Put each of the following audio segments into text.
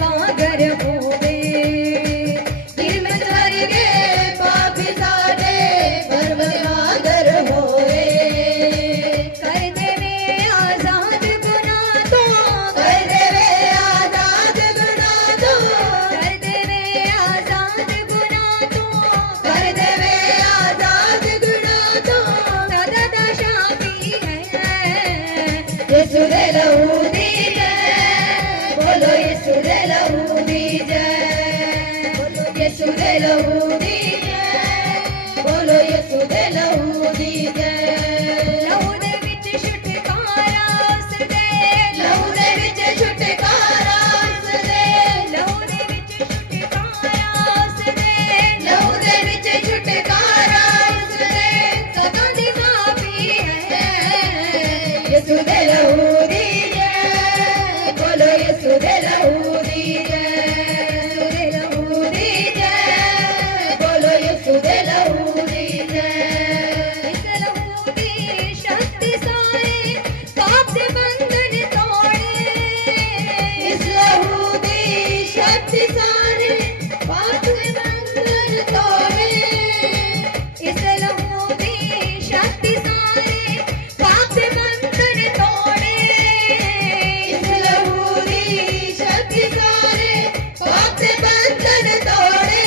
वागर होवे गिर में स्वर्गे पापी साडे पर्वत वागर होवे कर देवे आजाद गुनाह तो कर देवे आजाद गुनाह तो कर देवे आजाद गुनाह तो कर देवे आजाद गुनाह तो सदा दशा भी है यीशु दे लहू दी जय बोलो यीशु दे लहू दी जय बोलो यीशु दे लहू दी जय बोलो यीशु दे लहू दी जय लहू दे विच छुटकारा उस दे लहू दे विच छुटकारा उस दे लहू दे विच छुटकारा उस दे लहू दे विच छुटकारा उस दे सदा दी साफी है यीशु दे लहू दी जय बोलो यीशु दे लहू दी जय यीशु दे लहू दी जय बोलो यीशु दे लहू दी जय इस लहू दी शक्ति सारे पाप दे बंधन तोड़े इस लहू दी शक्ति सारे पाप दे बंधन तोड़े इस लहू दी शक्ति सारे पाप दे बंधन तोड़े इस लहू दी शक्ति सारे पाप दे बंधन तोड़े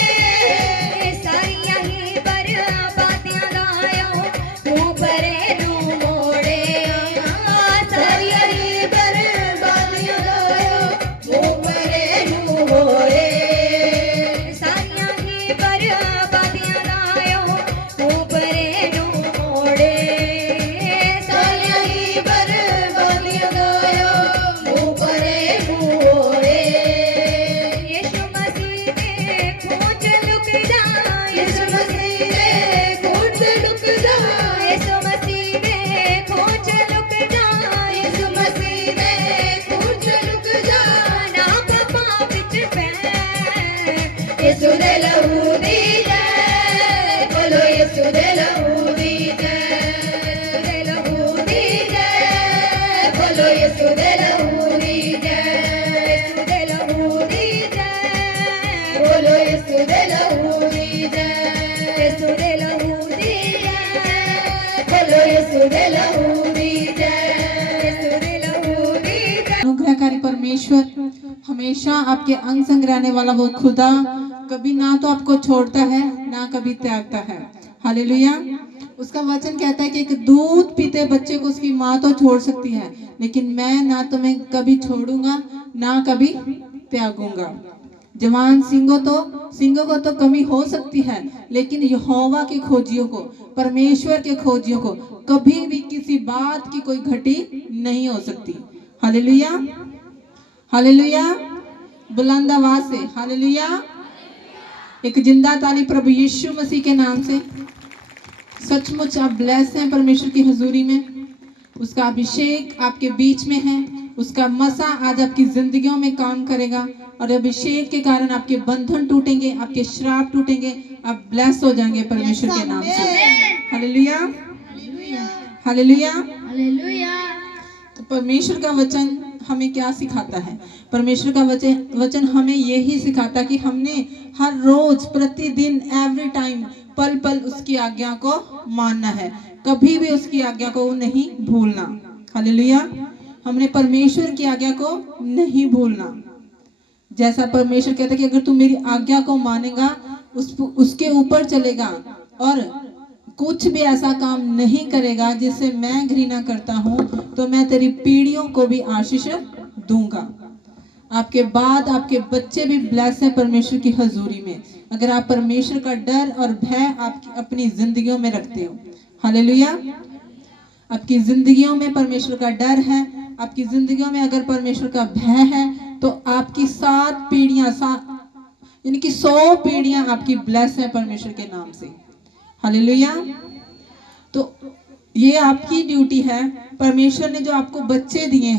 सारियां ही बर्बादियां लायो मुंह परे नू मोड़े सारियां ही बर्बादियां लायो मुंह परे नू मोड़े सारियां ही बर्बादियां लायो मुंह परे नू मोड़े सारियां ही बर्बादियां लायो मुंह परे नू मोड़े यीशु मसीह दे खोज लुक जा यीशु मसीह दे खोज लुक जा यीशु मसीह दे खोज लुक जा यीशु मसीह दे खोज लुक जा ना पापा विच पै यीशु दे लहू दी जय बोलो यीशु दे लहू दी जय दे लहू दी जय बोलो यीशु दे लहू दी जय यीशु दे लहू दी जय बोलो यीशु दे लहू दी जय यीशु दे लहू दी जय बोलो यीशु दे लहू दी जय यीशु दे लहू दी जय अनुग्रहकारी परमेश्वर हमेशा आपके अंग संग रहने वाला वो खुदा कभी ना तो आपको छोड़ता है ना कभी त्यागता है। हालेलुया। उसका वचन कहता है कि एक दूध पीते बच्चे को उसकी माँ तो छोड़ सकती है लेकिन मैं ना तुम्हें कभी छोड़ूंगा ना कभी त्यागूंगा। जवान सिंगों को तो कमी हो सकती है लेकिन यहोवा के खोजियों को परमेश्वर के खोजियों को कभी भी किसी बात की कोई घटी नहीं हो सकती। Hallelujah hallelujah. बुलंद आवाज से हालेलुया। एक जिंदा ताली प्रभु यीशु मसीह के नाम से। सचमुच आप ब्लेस हैं परमेश्वर की हजूरी में। उसका अभिषेक आपके बीच में है। उसका मसा आज आपकी जिंदगियों में काम करेगा और अभिषेक के कारण आपके बंधन टूटेंगे, आपके श्राप टूटेंगे, आप ब्लेस हो जाएंगे परमेश्वर के नाम से। Hallelujah hallelujah hallelujah. तो परमेश्वर का वचन हमें क्या सिखाता है? परमेश्वर का वचन हमें यही सिखाता कि हमने हर रोज प्रतिदिन एवरी टाइम पल पल उसकी आज्ञा को मानना है, कभी भी उसकी आज्ञा को नहीं भूलना। हालेलुया। हमने परमेश्वर की आज्ञा को नहीं भूलना। जैसा परमेश्वर कहता है कि अगर तू मेरी आज्ञा को मानेगा, उसके ऊपर चलेगा और कुछ भी ऐसा काम नहीं करेगा जिससे मैं घृणा करता हूं, तो मैं तेरी पीढ़ियों को भी आशीष दूंगा। आपके बाद आपके बच्चे भी ब्लेस है परमेश्वर की हजूरी में, अगर आप परमेश्वर का डर और भय आप अपनी जिंदगियों में रखते हो। हालेलुया। आपकी जिंदगियों में परमेश्वर का डर है, आपकी जिंदगियों में अगर परमेश्वर का भय है, तो आपकी 7 पीढ़ियां, यानी कि 100 पीढ़ियां आपकी ब्लेस है परमेश्वर के नाम से। हालेलुया। तो ये आपकी ड्यूटी है। परमेश्वर ने जो आपको बच्चे दिए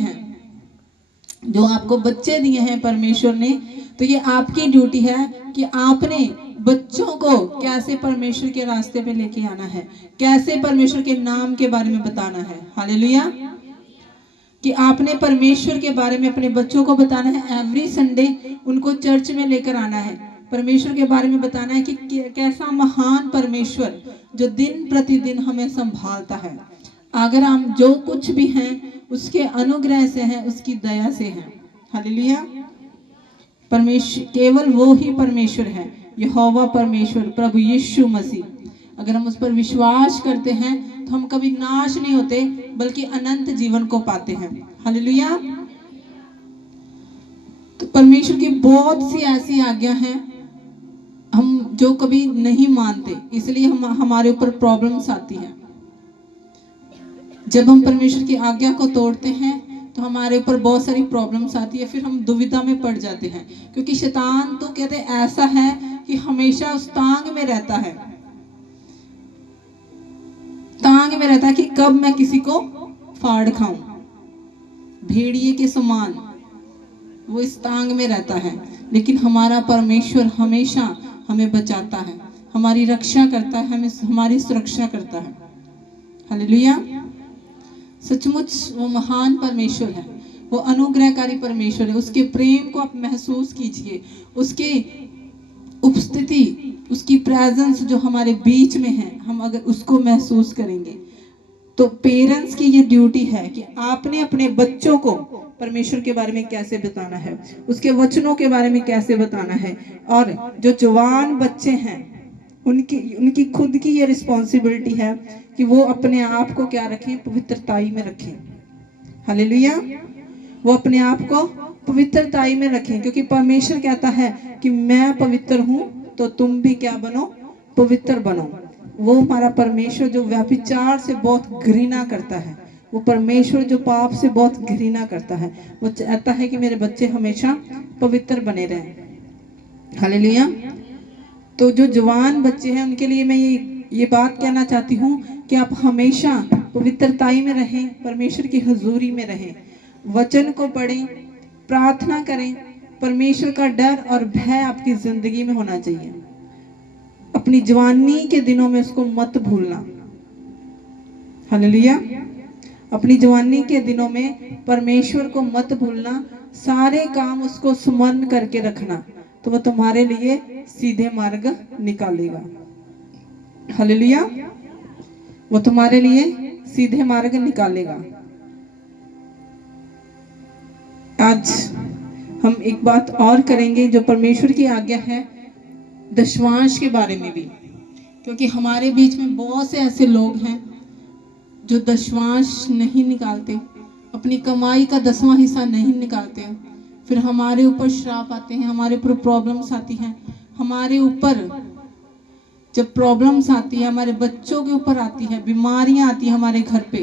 हैं, परमेश्वर ने, तो ये आपकी ड्यूटी है कि आपने बच्चों को कैसे परमेश्वर के रास्ते पे लेके आना है, कैसे परमेश्वर के नाम के बारे में बताना है। हालेलुया। कि आपने परमेश्वर के बारे में अपने बच्चों को बताना है। एवरी संडे उनको चर्च में लेकर आना है, परमेश्वर के बारे में बताना है कि कैसा महान परमेश्वर जो दिन प्रतिदिन हमें संभालता है। अगर हम जो कुछ भी हैं उसके अनुग्रह से हैं, उसकी दया से हैं। हालेलुया। परमेश्वर केवल वो ही परमेश्वर है, यहोवा परमेश्वर, प्रभु यीशु मसीह। अगर हम उस पर विश्वास करते हैं तो हम कभी नाश नहीं होते बल्कि अनंत जीवन को पाते हैं। हालेलुया। तो परमेश्वर की बहुत सी ऐसी आज्ञा हैं हम जो कभी नहीं मानते, इसलिए हमारे ऊपर प्रॉब्लम्स आती हैं। जब हम परमेश्वर की आज्ञा को तोड़ते हैं तो हमारे ऊपर बहुत सारी प्रॉब्लम्स आती है, फिर हम दुविधा में पड़ जाते हैं, क्योंकि शैतान तो कहते हैं ऐसा है कि हमेशा उस तांग में रहता है, तांग में रहता है कि कब मैं किसी को फाड़ खाऊं। भेड़िए के समान वो इस तांग में रहता है, लेकिन हमारा परमेश्वर हमेशा हमें बचाता है, हमारी रक्षा करता है, हमें हमारी सुरक्षा करता है। हालेलुया। सचमुच वो महान परमेश्वर है, वो अनुग्रहकारी परमेश्वर है। उसके प्रेम को आप महसूस कीजिए, उसके उपस्थिति, उसकी प्रेजेंस जो हमारे बीच में है, हम अगर उसको महसूस करेंगे तो पेरेंट्स की ये ड्यूटी है कि आपने अपने बच्चों को परमेश्वर के बारे में कैसे बताना है, उसके वचनों के बारे में कैसे बताना है। और जो जवान बच्चे हैं उनकी खुद की ये रिस्पॉन्सिबिलिटी है कि वो अपने आप को क्या रखें, पवित्रताई में रखें। हालेलुया। वो अपने आप को पवित्रताई में रखें, क्योंकि परमेश्वर कहता है कि मैं पवित्र हूं तो तुम भी क्या बनो, पवित्र बनो। वो हमारा परमेश्वर जो व्यभिचार से बहुत घृणा करता है, वो परमेश्वर जो पाप से बहुत घृणा करता है, वो चाहता है कि मेरे बच्चे हमेशा पवित्र बने रहें। हालेलुया। तो जो जवान बच्चे हैं उनके लिए मैं ये बात कहना चाहती हूँ कि आप हमेशा पवित्रताई में रहें, परमेश्वर की हजूरी में रहें, वचन को पढ़ें, प्रार्थना करें। परमेश्वर का डर और भय आपकी जिंदगी में होना चाहिए। अपनी जवानी के दिनों में उसको मत भूलना। हालेलुया। अपनी जवानी के दिनों में परमेश्वर को मत भूलना, सारे काम उसको स्मरण करके रखना, तो वह तुम्हारे लिए सीधे मार्ग निकालेगा। हालेलुया। वो तुम्हारे लिए सीधे मार्ग निकालेगा। आज हम एक बात और करेंगे जो परमेश्वर की आज्ञा है, दशमांश के बारे में भी, क्योंकि हमारे बीच में बहुत से ऐसे लोग हैं जो दशमांश नहीं निकालते, अपनी कमाई का 10वां हिस्सा नहीं निकालते हैं। फिर हमारे ऊपर श्राप आते हैं, हमारे ऊपर प्रॉब्लम्स आती हैं। हमारे ऊपर जब प्रॉब्लम्स आती है, हमारे बच्चों के ऊपर आती है, बीमारियां आती है हमारे घर पे,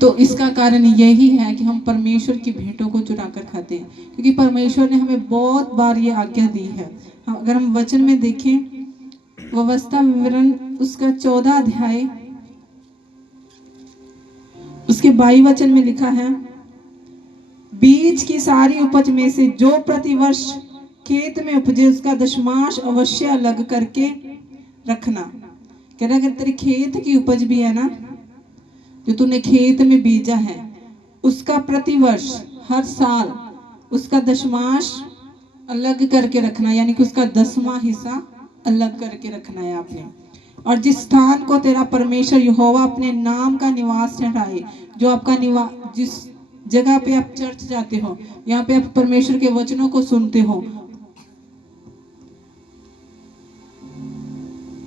तो इसका कारण यही है कि हम परमेश्वर की भेंटों को चुरा कर खाते हैं, क्योंकि परमेश्वर ने हमें बहुत बार ये आज्ञा दी है। अगर हम वचन में देखें, व्यवस्था विवरण उसका 14 अध्याय उसके 22 वचन में लिखा है, बीज की सारी उपज में से जो प्रतिवर्ष खेत में उपजे उसका दशमांश अवश्य अलग करके रखना। कह रहा अगर तेरे खेत की उपज भी है ना, जो तूने खेत में बीजा है, उसका प्रतिवर्ष हर साल उसका दशमांश अलग करके रखना, यानी कि उसका 10वां हिस्सा अलग करके रखना है आपने। और जिस स्थान को तेरा परमेश्वर यहोवा अपने नाम का निवास ठहराए, जो आपका निवास, जिस जगह पे आप चर्च जाते हो, यहाँ पे आप परमेश्वर के वचनों को सुनते हो,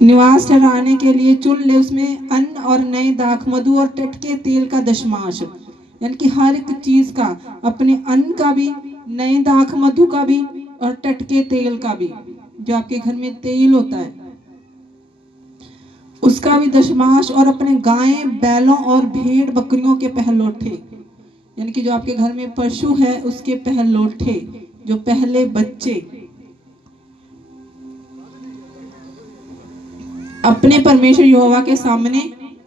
निवास ठहराने के लिए चुन ले उसमें अन्न और नए दाख, मधु और टटके तेल का दशमांश, यानी कि हर एक चीज का, अपने अन्न का भी, नए दाख मधु का भी और टटके तेल का भी, जो आपके घर में तेल होता है उसका भी दशमांश, और अपने गायें बैलों और भेड़ बकरियों के पहलौठे, यानी कि जो आपके घर में पशु है उसके पहलौठे, जो पहले बच्चे, अपने परमेश्वर यहोवा के सामने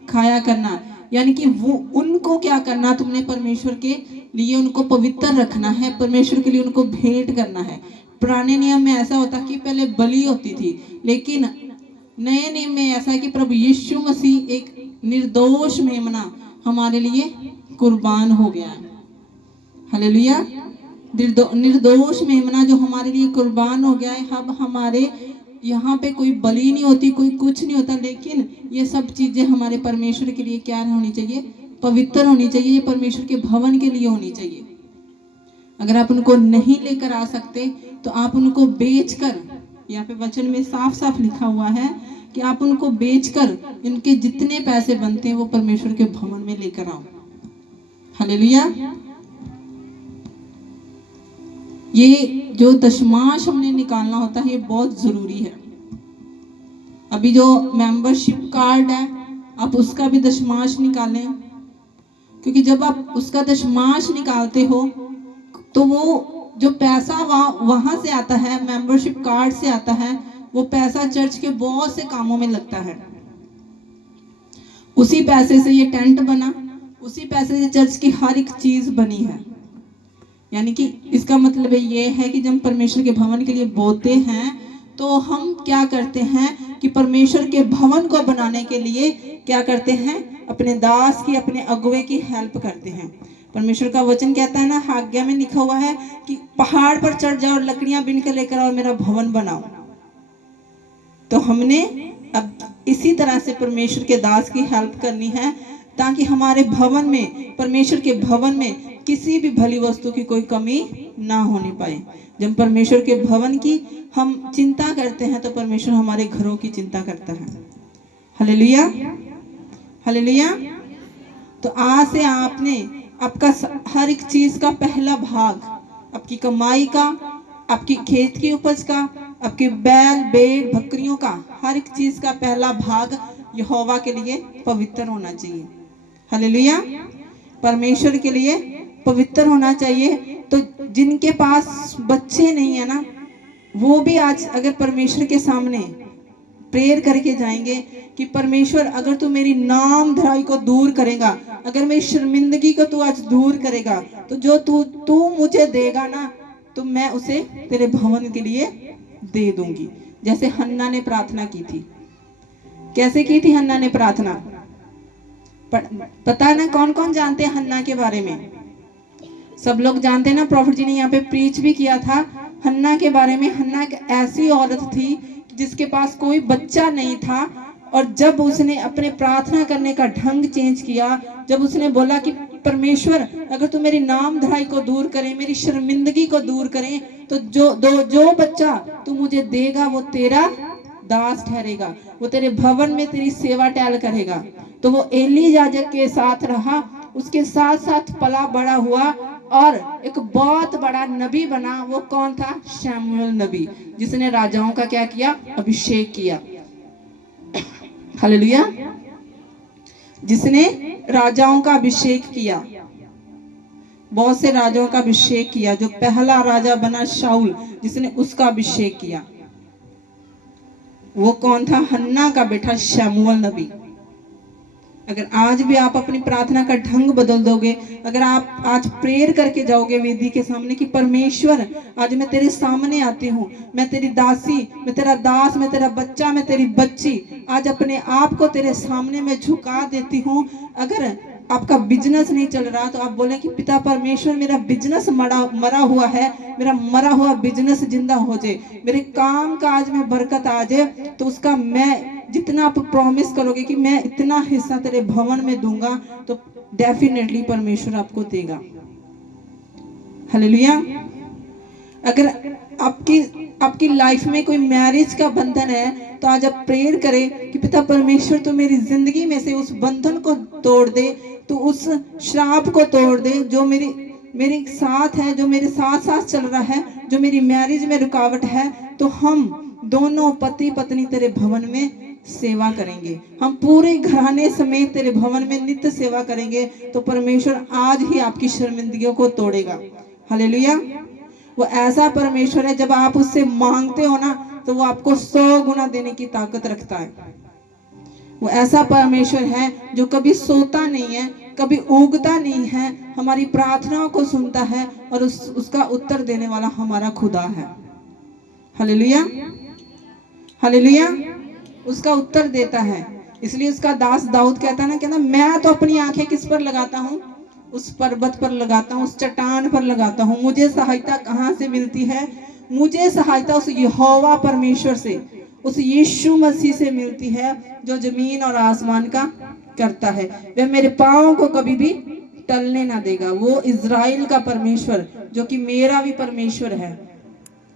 खाया करना। यानी कि वो उनको क्या करना, तुमने परमेश्वर के लिए उनको पवित्र रखना है, परमेश्वर के लिए उनको भेंट करना है। पुराने नियम में ऐसा होता कि पहले बलि होती थी, लेकिन नए नियम में ऐसा है कि प्रभु यीशु मसीह एक निर्दोष मेमना हमारे लिए कुर्बान हो गया है। हालेलुया। निर्दोष मेमना जो हमारे लिए कुर्बान हो गया है। अब हमारे यहाँ पे कोई बलि नहीं होती, कोई कुछ नहीं होता, लेकिन ये सब चीजें हमारे परमेश्वर के लिए क्या होनी चाहिए? पवित्र होनी चाहिए। ये परमेश्वर के भवन के लिए होनी चाहिए। अगर आप उनको नहीं लेकर आ सकते तो आप उनको बेचकर, यहाँ पे वचन में साफ साफ लिखा हुआ है कि आप उनको बेचकर इनके जितने पैसे बनते हैं वो परमेश्वर के भवन में लेकर आओ। हालेलुया। ये जो दशमांश हमने निकालना होता है ये बहुत जरूरी है। अभी जो मेंबरशिप कार्ड है आप उसका भी दशमांश निकालें, क्योंकि जब आप उसका दशमांश निकालते हो तो वो जो पैसा वहां से आता है, मेंबरशिप कार्ड से आता है, वो पैसा चर्च के बहुत से कामों में लगता है। उसी पैसे से ये टेंट बना, उसी पैसे से चर्च की हर एक चीज बनी है। यानी कि इसका मतलब ये है कि जब परमेश्वर के भवन के लिए बोते हैं तो हम क्या करते हैं कि परमेश्वर के भवन को बनाने के लिए क्या करते हैं? अपने दास की, अपने अगुवे की हेल्प करते हैं। परमेश्वर का वचन कहता है ना, आज्ञा में लिखा हुआ है कि पहाड़ पर चढ़ जाओ और लकड़ियां बीन कर लेकर आओ, मेरा भवन बनाओ। तो हमने अब इसी तरह से परमेश्वर के दास की हेल्प करनी है ताकि हमारे भवन में, परमेश्वर के भवन में किसी भी भली वस्तु की कोई कमी ना होने पाए। जब परमेश्वर के भवन की हम चिंता करते हैं तो परमेश्वर हमारे घरों की चिंता करता है। Hallelujah, hallelujah. तो आज से आपने आपका हर एक चीज का पहला भाग, आपकी कमाई का, आपकी खेत की उपज का, आपके बैल भेड़ बकरियों का, हर एक चीज का पहला भाग यहोवा के लिए पवित्र होना चाहिए। हालेलुया। परमेश्वर के लिए पवित्र होना चाहिए। तो जिनके पास बच्चे नहीं है ना, वो भी आज अगर परमेश्वर के सामने प्रेयर करके जाएंगे कि परमेश्वर अगर तू मेरी नाम धराई को दूर करेगा, अगर मेरी शर्मिंदगी को तू आज दूर करेगा, तो जो तू मुझे देगा ना तो मैं उसे तेरे भवन के लिए दे दूंगी। जैसे हन्ना ने प्रार्थना की थी। कैसे की थी हन्ना ने प्रार्थना? पता है ना, कौन कौन जानते हैं हन्ना के बारे में? सब लोग जानते हैं ना, प्रॉफिट जी ने यहाँ पे प्रीच भी किया था हन्ना के बारे में। हन्ना एक ऐसी औरत थी जिसके पास कोई बच्चा नहीं था, और जब उसने अपने प्रार्थना करने का ढंग चेंज किया, जब उसने बोला कि परमेश्वर अगर तू मेरी नाम धराई को दूर करे, मेरी शर्मिंदगी को दूर करे, तो जो बच्चा तू मुझे देगा वो तेरा दास ठहरेगा, वो तेरे भवन में तेरी सेवा टहल करेगा। तो वो एली याजक के साथ रहा, उसके साथ साथ पला बड़ा हुआ और एक बहुत बड़ा नबी बना। वो कौन था? शमूएल नबी, जिसने राजाओं का क्या किया? अभिषेक किया। हालेलुया। जिसने राजाओं का अभिषेक किया, बहुत से राजाओं का अभिषेक किया। जो पहला राजा बना शाऊल, जिसने उसका अभिषेक किया, वो कौन था? हन्ना का बेटा शमूएल नबी। अगर आज भी आप अपनी प्रार्थना का ढंग बदल दोगे, अगर आप आज प्रेयर करके जाओगे वेदी के सामने कि परमेश्वर आज मैं तेरे सामने आती हूँ, मैं तेरी दासी, मैं तेरा दास, मैं तेरा बच्चा, मैं तेरी बच्ची, आज अपने आप को तेरे सामने मैं झुका देती हूँ। अगर आपका बिजनेस नहीं चल रहा तो आप बोले कि पिता परमेश्वर मेरा बिजनेस मरा हुआ है, मेरा मरा हुआ बिजनेस जिंदा हो जाए, मेरे काम का आज में बरकत आ जाए, तो उसका मैं जितना आप प्रॉमिस करोगे कि मैं इतना हिस्सा तेरे भवन में दूंगा, तो डेफिनेटली परमेश्वर आपको देगा। हालेलुया। अगर आपकी लाइफ में कोई मैरिज का बंधन है तो आज आप प्रेयर करें कि पिता परमेश्वर तो मेरी जिंदगी में से उस बंधन को तोड़ दे, तो उस श्राप को तोड़ दे जो मेरे साथ है, जो मेरे साथ साथ चल रहा है, जो मेरी मैरिज में रुकावट है। तो हम दोनों पति पत्नी तेरे भवन में सेवा करेंगे, हम पूरे घराने समेत तेरे भवन में नित्य सेवा करेंगे, तो परमेश्वर आज ही आपकी शर्मिंदगियों को तोड़ेगा। हालेलुया। वो ऐसा परमेश्वर है, जब आप उससे मांगते हो ना तो वो आपको 100 गुना देने की ताकत रखता है। वो ऐसा परमेश्वर है जो कभी सोता नहीं है, कभी उगता नहीं है, हमारी प्रार्थनाओं को सुनता है और उसका उत्तर देने वाला हमारा खुदा है। Hallelujah, hallelujah. उसका उत्तर देता है। इसलिए उसका दास दाऊद कहता ना, कहना मैं तो अपनी आंखें किस पर लगाता हूँ? उस पर्वत पर लगाता हूँ, उस चट्टान पर लगाता हूँ। मुझे सहायता कहाँ से मिलती है? मुझे सहायता उस यहोवा परमेश्वर से, उस यीशु मसीह से मिलती है, जो जमीन और आसमान का करता है। वह मेरे पाँव को कभी भी टलने ना देगा। वो इज़राइल का परमेश्वर, जो कि मेरा भी परमेश्वर है,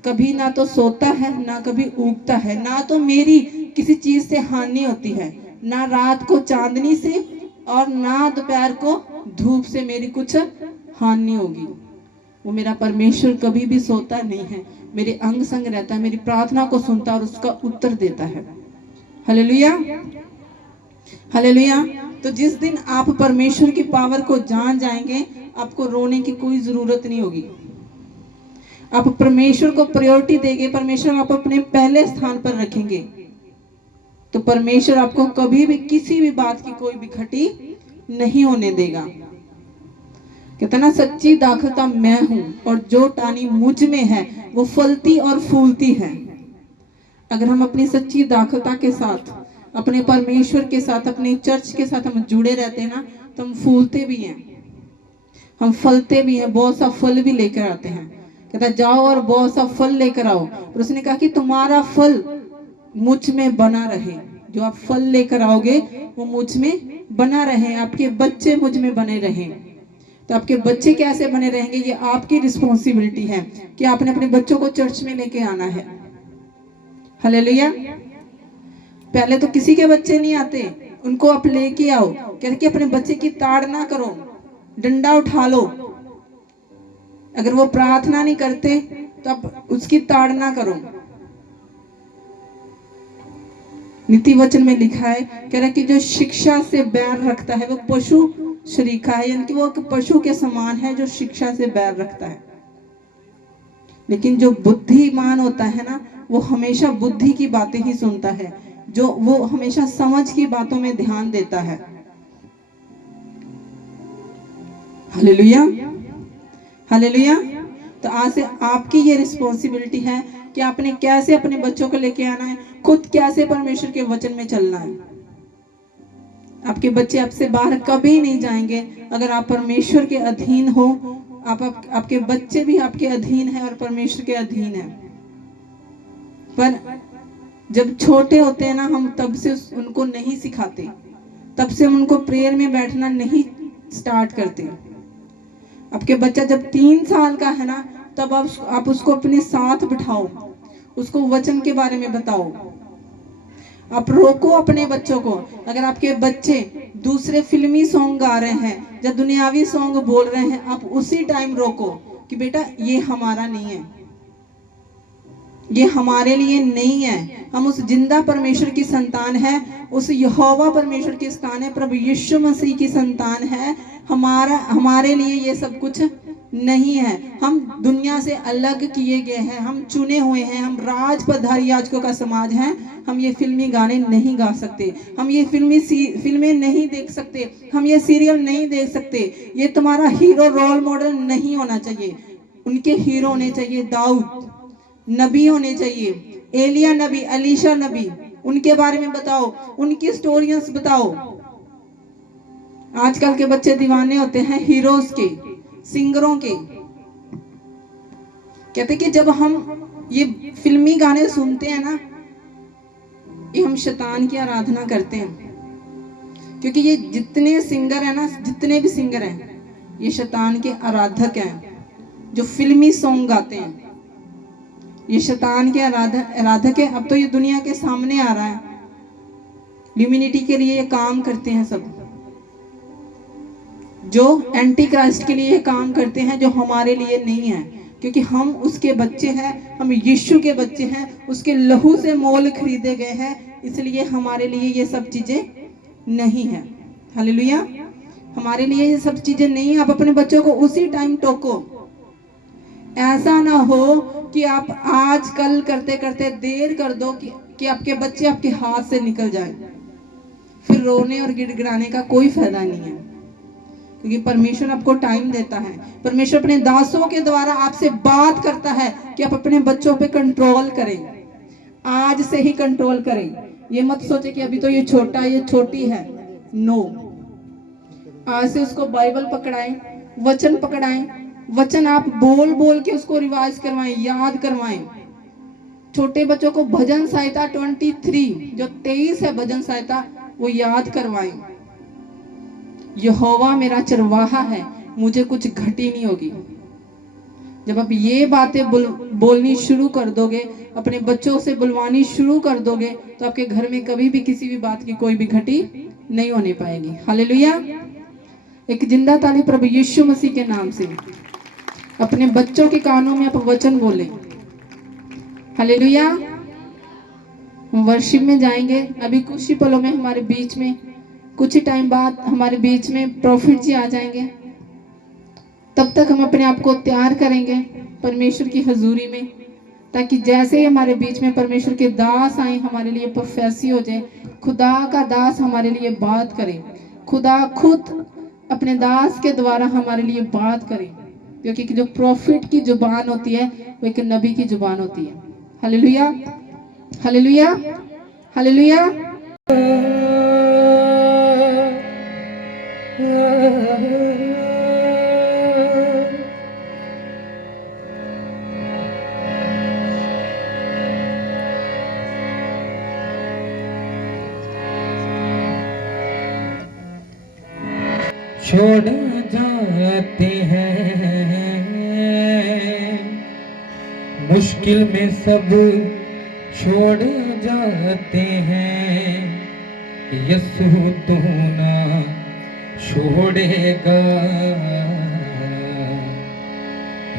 कभी ना तो सोता है, ना कभी उगता है, ना तो मेरी किसी चीज से हानि होती है, ना रात को चांदनी से और ना दोपहर को धूप से मेरी कुछ हानि होगी। वो मेरा परमेश्वर कभी भी सोता नहीं है, मेरे अंग संग रहता है, मेरी प्रार्थना को सुनता और उसका उत्तर देता है। Hallelujah, hallelujah. तो जिस दिन आप परमेश्वर की पावर को जान जाएंगे, आपको रोने की कोई जरूरत नहीं होगी। आप परमेश्वर को प्रायोरिटी देंगे, परमेश्वर आप अपने पहले स्थान पर रखेंगे, तो परमेश्वर आपको कभी भी किसी भी बात की कोई भी घटी नहीं होने देगा। कहता ना, सच्ची दाखलता मैं हूं और जो टानी मुझ में है वो फलती और फूलती है। अगर हम अपनी सच्ची दाखलता के साथ, अपने परमेश्वर के साथ, अपने चर्च के साथ हम जुड़े रहते हैं ना, तो हम फूलते भी हैं, हम फलते भी हैं, बहुत सा फल भी लेकर आते हैं। कहता जाओ और बहुत सा फल लेकर आओ। और उसने कहा कि तुम्हारा फल मुझ में बना रहे। जो आप फल लेकर आओगे वो मुझ में बना रहे, आपके बच्चे मुझ में बने रहें। तो आपके बच्चे कैसे बने रहेंगे, ये आपकी रिस्पॉन्सिबिलिटी है कि आपने अपने बच्चों को चर्च में लेके आना है। हालेलुया। पहले तो किसी के बच्चे नहीं आते, उनको आप लेके आओ। कहते कि अपने बच्चे की ताड़ ना करो, डंडा उठा लो। अगर वो प्रार्थना नहीं करते तो आप उसकी ताड़ ना करो। नीति वचन में लिखा है, कह रहा है कि जो शिक्षा से बैर रखता है वो पशु शरीका है, यानी कि वो पशु के समान है जो शिक्षा से बैर रखता है। लेकिन जो बुद्धिमान होता है ना, वो हमेशा बुद्धि की बातें ही सुनता है, जो वो हमेशा समझ की बातों में ध्यान देता है। Hallelujah, hallelujah. तो आज से आपकी ये रिस्पॉन्सिबिलिटी है कि आपने कैसे अपने बच्चों को लेके आना है, खुद कैसे परमेश्वर के वचन में चलना है। आपके बच्चे आपसे बाहर कभी नहीं जाएंगे अगर आप परमेश्वर के अधीन हो। आपके बच्चे भी आपके अधीन है और परमेश्वर के अधीन है। पर जब छोटे होते हैं ना, हम तब से उनको नहीं सिखाते, तब से उनको प्रेयर में बैठना नहीं स्टार्ट करते। आपके बच्चा जब 3 साल का है ना, तब आप उसको अपने साथ बिठाओ, उसको वचन के बारे में बताओ। आप रोको अपने बच्चों को। अगर आपके बच्चे दूसरे फिल्मी सॉन्ग गा रहे हैं या दुनियावी सॉन्ग बोल रहे हैं, आप उसी टाइम रोको कि बेटा ये हमारा नहीं है, ये हमारे लिए नहीं है। हम उस जिंदा परमेश्वर की संतान है, उस यहोवा परमेश्वर की संतान है, प्रभु यीशु मसीह की संतान है। हमारे लिए ये सब कुछ नहीं है। हम दुनिया से अलग किए गए हैं, हम चुने हुए हैं, हम राज पधारी याजकों का समाज है। हम ये फिल्मी गाने नहीं गा सकते, हम ये फिल्में नहीं देख सकते, हम ये सीरियल नहीं देख सकते। ये तुम्हारा हीरो रोल मॉडल नहीं होना चाहिए। उनके हीरो होने चाहिए दाऊद नबी, होने चाहिए एलिया नबी, अलीशा नबी। उनके बारे में बताओ, उनकी स्टोरीज बताओ। आजकल के बच्चे दीवाने होते हैं हीरोज के, सिंगरों के। कहते कि जब हम ये फिल्मी गाने सुनते हैं ना, ये हम शैतान की आराधना करते हैं। क्योंकि ये जितने सिंगर है ना, जितने भी सिंगर हैं, ये शैतान के आराधक हैं। जो फिल्मी सॉन्ग गाते हैं, ये शैतान के आराधक है। अब तो ये दुनिया के सामने आ रहा है, ह्यूमैनिटी के लिए ये काम करते हैं सब, जो एंटी क्राइस्ट के लिए ये काम करते हैं, जो हमारे लिए नहीं है। क्योंकि हम उसके बच्चे हैं, हम यीशु के बच्चे हैं, उसके लहू से मोल खरीदे गए हैं, इसलिए हमारे लिए ये सब चीजें नहीं है। हालेलुया, हमारे लिए ये सब चीजें नहीं है। आप अपने बच्चों को उसी टाइम टोको। ऐसा ना हो कि आप आज कल करते करते देर कर दो कि आपके बच्चे आपके हाथ से निकल जाए। फिर रोने और गिड़गिड़ाने का कोई फायदा नहीं है। क्योंकि परमेश्वर आपको टाइम देता है, परमेश्वर अपने दासों के द्वारा आपसे बात करता है कि आप अपने बच्चों पे कंट्रोल करें। आज से ही कंट्रोल करें। ये मत सोचे कि अभी तो ये छोटा है, ये छोटी है। नो, आज से उसको बाइबल पकड़ाएं, वचन पकड़ाएं, वचन आप बोल बोल के उसको रिवाइज करवाएं, याद करवाएं। छोटे बच्चों को भजन संहिता 23 जो 23 है भजन संहिता, वो याद करवाएं। यहोवा मेरा चरवाहा है, मुझे कुछ घटी नहीं होगी। जब आप ये बातें बोलनी शुरू कर दोगे, अपने बच्चों से बुलवानी शुरू कर दोगे, तो आपके घर में कभी भी किसी भी बात की कोई भी घटी नहीं होने पाएगी। हालेलुया। एक जिंदा ताली प्रभु यीशु मसीह के नाम से अपने बच्चों के कानों में आप वचन बोले। हालेलुया। हम वर्शिप में जाएंगे। अभी कुछ ही पलों में हमारे बीच में, कुछ ही टाइम बाद हमारे बीच में प्रॉफिट जी आ जाएंगे। तब तक हम अपने आप को तैयार करेंगे परमेश्वर की हजूरी में, ताकि जैसे ही हमारे बीच में परमेश्वर के दास आए, हमारे लिए प्रोफेसी हो जाए। खुदा का दास हमारे लिए बात करे, खुदा खुद अपने दास के द्वारा हमारे लिए बात करे, क्योंकि जो प्रॉफिट की जुबान होती है वो एक नबी की जुबान होती है। Hallelujah, hallelujah, hallelujah. छोड़ जाते हैं मुश्किल में सब छोड़ जाते हैं, यीशु तू ना छोड़ेगा,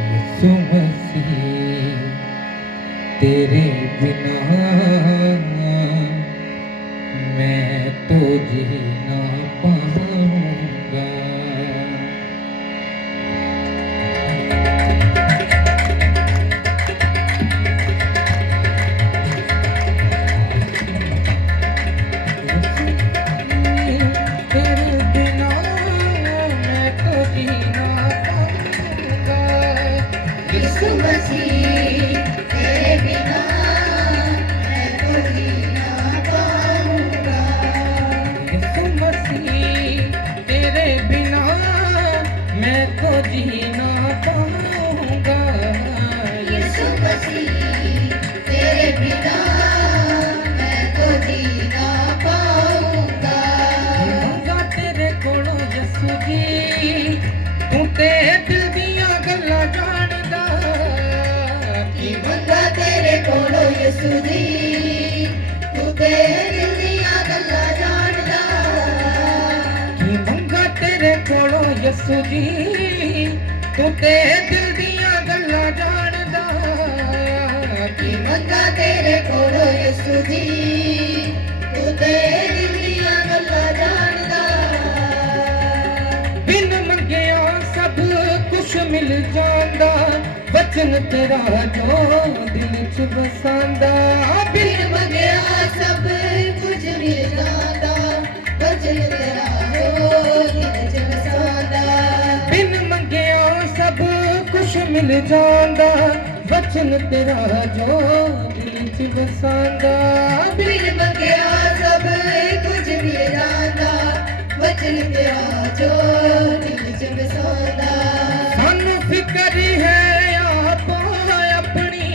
यीशु मसीह तेरे बिना मैं तो जी ना पाऊंगा। यीशु जी तू ते दिल दियां गल्लां जानदा, की मंगा तेरे कोलों यीशु जी तू ते दिल दियां गल्लां जानदा। बिन मंगिया सब कुछ मिल जांदा, वचन तेरा जो दिल च बसांदा। बिन मंगिया सब कुछ मिल जांदा, वचन तेरा जो दिल च बसांदा। बिन मंगिया सब कुछ मिल जांदा, वचन तेरा जो दिल च बसांदा। बिन मंगिया सब कुछ मिल जांदा, वचन तेरा जो दिल च बसांदा। सानू फिकर है आपो अपनी,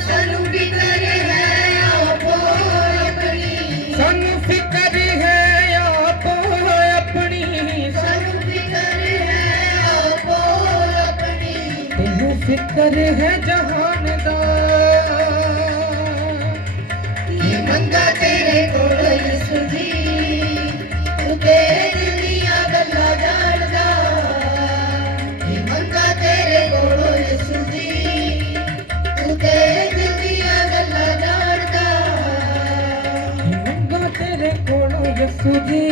सानू फिकर है आपो अपनी, सानू फिकर है आपो अपनी, सानू फिकर है आपो अपनी। तेनू फिकर है जहान दा, ये मंगा तेरे कोल यीशु जी तू तेरे दिल दियां गल्लां जानदा। ये मंगा तेरे कोल यीशु जी तू तेरे दिल दियां गल्लां जानदा। ये मंगा तेरे कोल यीशु जी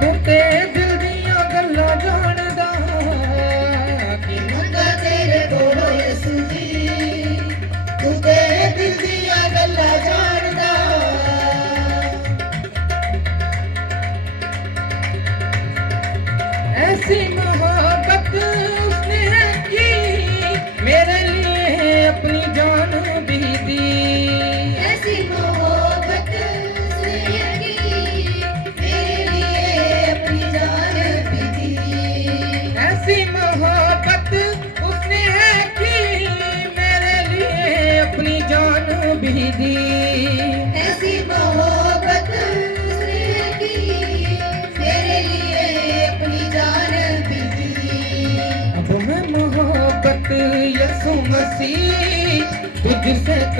तू तेरे दिल दियां गल्लां जानदा। ये मंगा तेरे कोल यीशु जी तू तेरे दिल दियां गल्लां जानदा। ऐसी मोहब्बत उसने की मेरे लिए अपनी जान भी दी। ऐसी मोहब्बत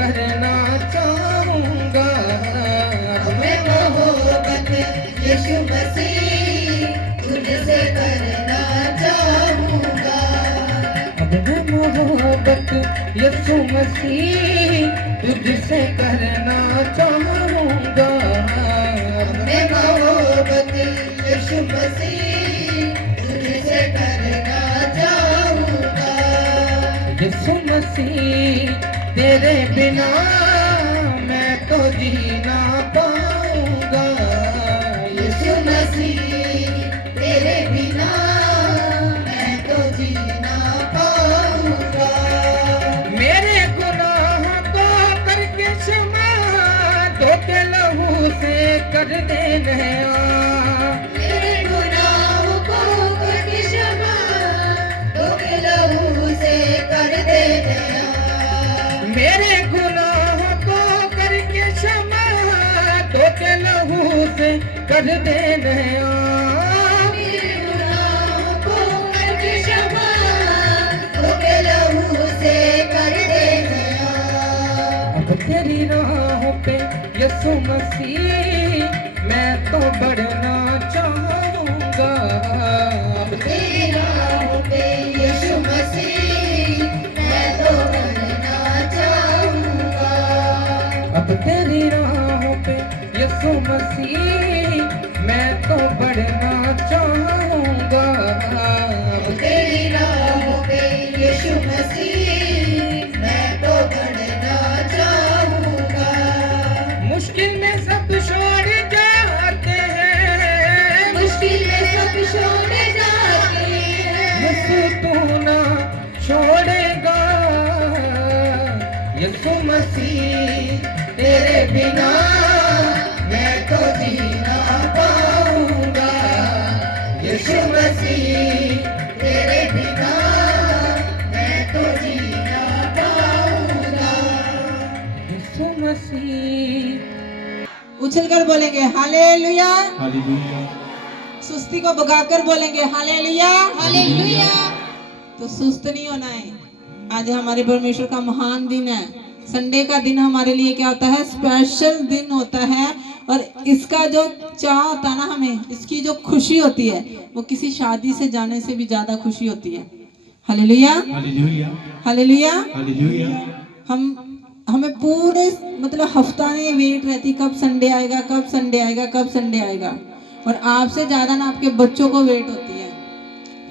करना चाहूंगा। मैं मोहब्बत यीशु मसीह तुझसे करना चाहूंगा। अब मैं मोहब्बत यीशु मसीह तुझसे करना चाहूंगा। मैं मोहब्बत यीशु मसीह तुझसे करना चाहूंगा। यीशु मसीह तेरे बिना मैं तो जी ना पाऊंगा। यीशु मसीह तेरे बिना मैं तो जी ना पाऊंगा। मेरे गुनाह को करके क्षमा तो के लहू से कर दे नया। मेरे गुनाहों को करके क्षमा तो के लहू से कर दे दया। मेरे गुनाह को करके क्षमा तो के लहू से कर दे नया। मेरे गुनाहों को करके क्षमा तो के लहू से कर दे दया। अब तेरी राहों पे यीशु मसीह मैं तो बढ़ना चाहूंगा। अब तेरी राहों पे यीशु मसीह मैं तो बढ़ना चाहूंगा। अब तेरी राहों पे यीशु मसीह मैं तो बढ़ना चाहूंगा। तेरी राहों पे यीशु मसीह मैं तो बढ़ना चाहूंगा। मुश्किल में सब छोड़ जाते हैं, मुश्किल में सब छोड़ जाते हैं। यीशु तू ना छोड़ेगा। यीशु मसीह तेरे बिना मैं तो जी ना पाऊंगा। यीशु मसीह तेरे बिना मैं तो जी ना पाऊंगा। यीशु मसीह। उछलकर बोलेंगे हालेलुया। हालेलुया। सुस्ती को भगाकर बोलेंगे हालेलुया। हालेलुया। तो सुस्त नहीं होना है। आज हमारे परमेश्वर का महान दिन है। संडे का दिन हमारे लिए क्या होता है? स्पेशल दिन होता है। और इसका जो चाह होता है ना, हमें इसकी जो खुशी होती है वो किसी शादी से जाने से भी ज्यादा खुशी होती है। हालेलुया। हालेलुया। हालेलुया। हालेलुया। हमें पूरे मतलब हफ्ता में वेट रहती कब संडे आएगा, कब संडे आएगा, कब संडे आएगा। और आपसे ज्यादा ना आपके बच्चों को वेट होती है।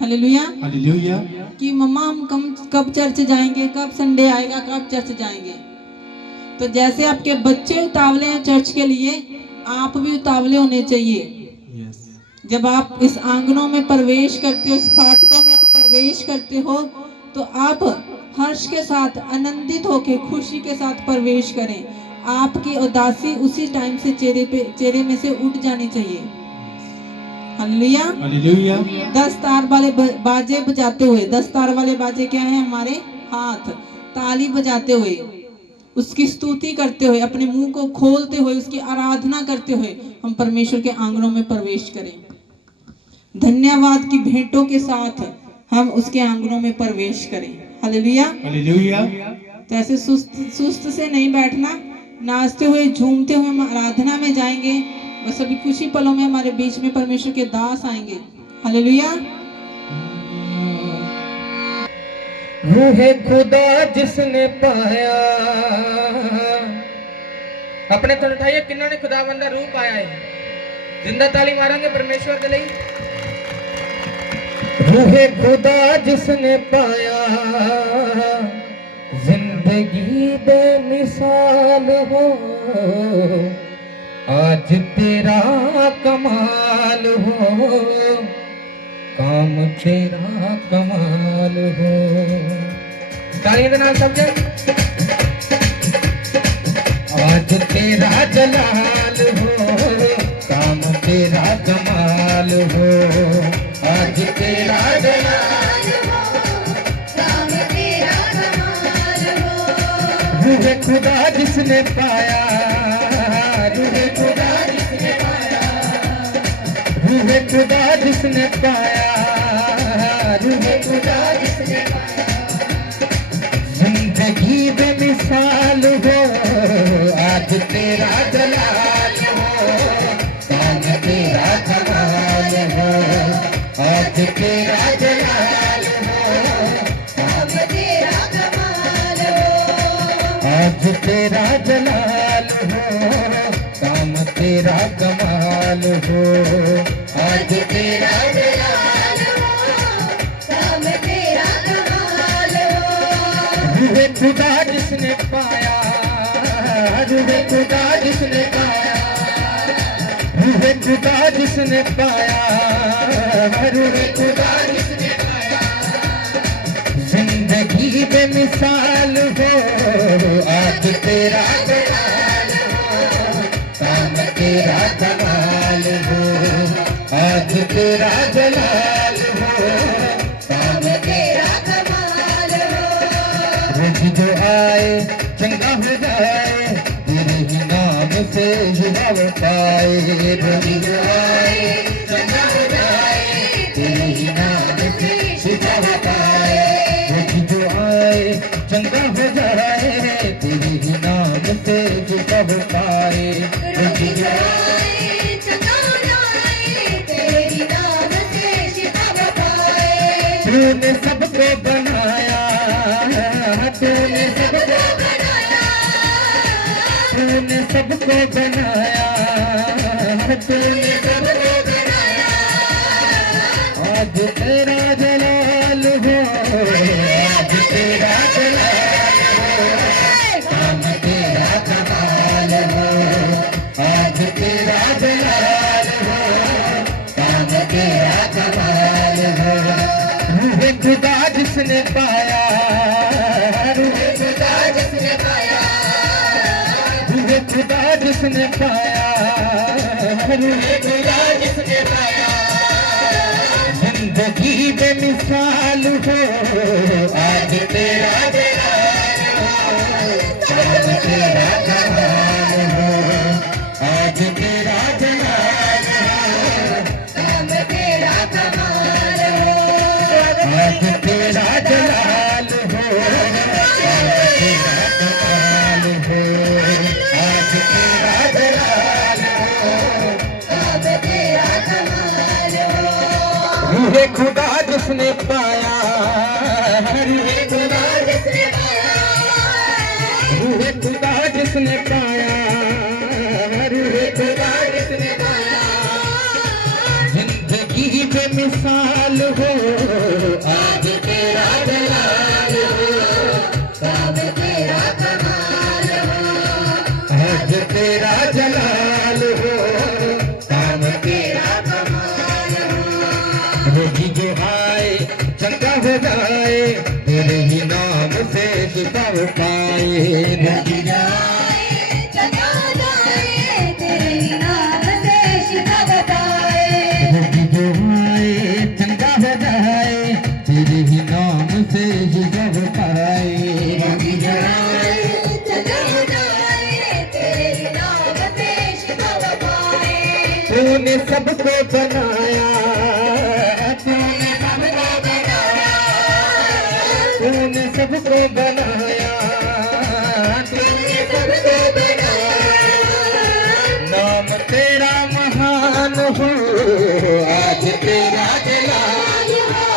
हालेलुया। हालेलुया। कि मम्मा हम कब चर्च जाएंगे, कब संडे आएगा, कब चर्च जाएंगे। तो जैसे आपके बच्चे उतावले हैं चर्च के लिए, आप भी उतावले होने चाहिए। यस। जब आप इस आंगनों में प्रवेश करते हो, इस फाटकों में प्रवेश करते हो, तो आप हर्ष के साथ, आनंदित होकर, खुशी के साथ प्रवेश करें। आपकी उदासी उसी टाइम से चेहरे में से उठ जानी चाहिए। हालेलुया। हालेलुया। 10 तार वाले बाजे बजाते हुए, 10 तार वाले बाजे क्या है? हमारे हाथ। ताली बजाते हुए, उसकी स्तुति करते हुए, अपने मुंह को खोलते हुए, उसकी आराधना करते हुए हम परमेश्वर के आंगनों में प्रवेश करें। धन्यवाद की भेंटों के साथ हम उसके आंगनों में प्रवेश करें। हालेलुया। हालेलुया। तो ऐसे सुस्त से नहीं बैठना, नाचते हुए, झूमते हुए हम आराधना में जाएंगे। बस अभी कुछ ही पलों में हमारे बीच में परमेश्वर के दास आएंगे। हालेलुया। रूहे खुदा जिसने पाया, अपने तो उठाइए किन्होंने खुदाबंदा रूह पाया है। जिंदा ताली मारेंगे परमेश्वर के लिए। रूहे खुदा जिसने पाया, जिंदगी बेमिसाल हो। आज तेरा कमाल हो, काम तेरा कमाल हो। तालियां देना सब जन। आज तेरा जलाल हो, काम तेरा कमाल हो। आज तेरा जलाल हो, काम तेरा कमाल हो। रूहे खुदा जिसने पाया, रूहे खुदा जिसने पाया, रूहे खुदा जिसने पाया, रूहे खुदा जिसने पाया। जिंदगी बेमिसाल हो, तेरा जलाल हो, काम तेरा कमाल हो, आज तेरा जलाल हो, काम तेरा कमाल हो, आज तेरा जलाल हो, काम तेरा कमाल हो, आज तेरा जलाल हो, काम तेरा कमाल हो। रूहे खुदा जिसने पाया, रूहे खुदा जिसने पाया, रूहे खुदा जिसने पाया, रूहे खुदा जिसने पाया, जिंदगी बेमिसाल हो, आज तेरा कमाल हो, काम तेरा कमाल हो, आज तेरा जलाल हो, काम तेरा कमाल हो। रोज जो आए चंगा हो जाए, तेरे ही नाम से जुड़ाव पाए, रोज जो आए चंगा हो जाए, तेरे ही नाम से जुड़ाव पाए, रोज जो आए चंगा हो जाए, तेरे ही नाम से जुड़ाव पाए, रोज जो आए चंगा हो जाए, तेरे ही नाम से जुड़ाव पाए। तूने सबको बनाया, तूने सबको बनाया, तूने सबको बनाया, तूने सबको बनाया, आज तेरा जलाल हो, आज तेरा जलाल हो, काम तेरा कमाल हो, आज तेरा जलाल हो, काम तेरा कमाल हो। रूहे खुदा जिसने पाया, रूहे खुदा जिसने पाया, रूहे खुदा जिसने पाया, रूहे खुदा जिसने पाया, जिंदगी बेमिसाल हो, आज तेरा जलाल हो, काम तेरा कमाल हो, आज तेरा जलाल हो, काम तेरा कमाल हो, आज तेरा जलाल हो, काम तेरा कमाल हो, आज तेरा जलाल हो, काम तेरा कमाल हो। रूहे खुदा जिसने पाया, रूहे खुदा जिसने पाया, रूहे खुदा जिसने पाया, रूहे खुदा जिसने पाया, जिंदगी बेमिसाल हो, आज तेरा जलाल हो, काम तेरा कमाल हो, आज तेरा जलाल हो, काम तेरा कमाल हो। रोजी जो आए चंगा हो जाए, तेरे ही नाम से जुटाव पाए, रोजी जो आए चंगा हो जाए, तेरे ही नाम से शिकाव पाए, रोजी जो आए चंगा हो जाए, तेरे ही नाम से जुटाव पाए, रोजी जो आए चंगा हो जाए, तेरे ही नाम से शिकाव पाए। तूने सबको बनाया, तूने सबको बनाया, तूने सबको बनाया, तूने सबको बनाया, नाम तेरा महान हो, आज तेरा जलाल हो,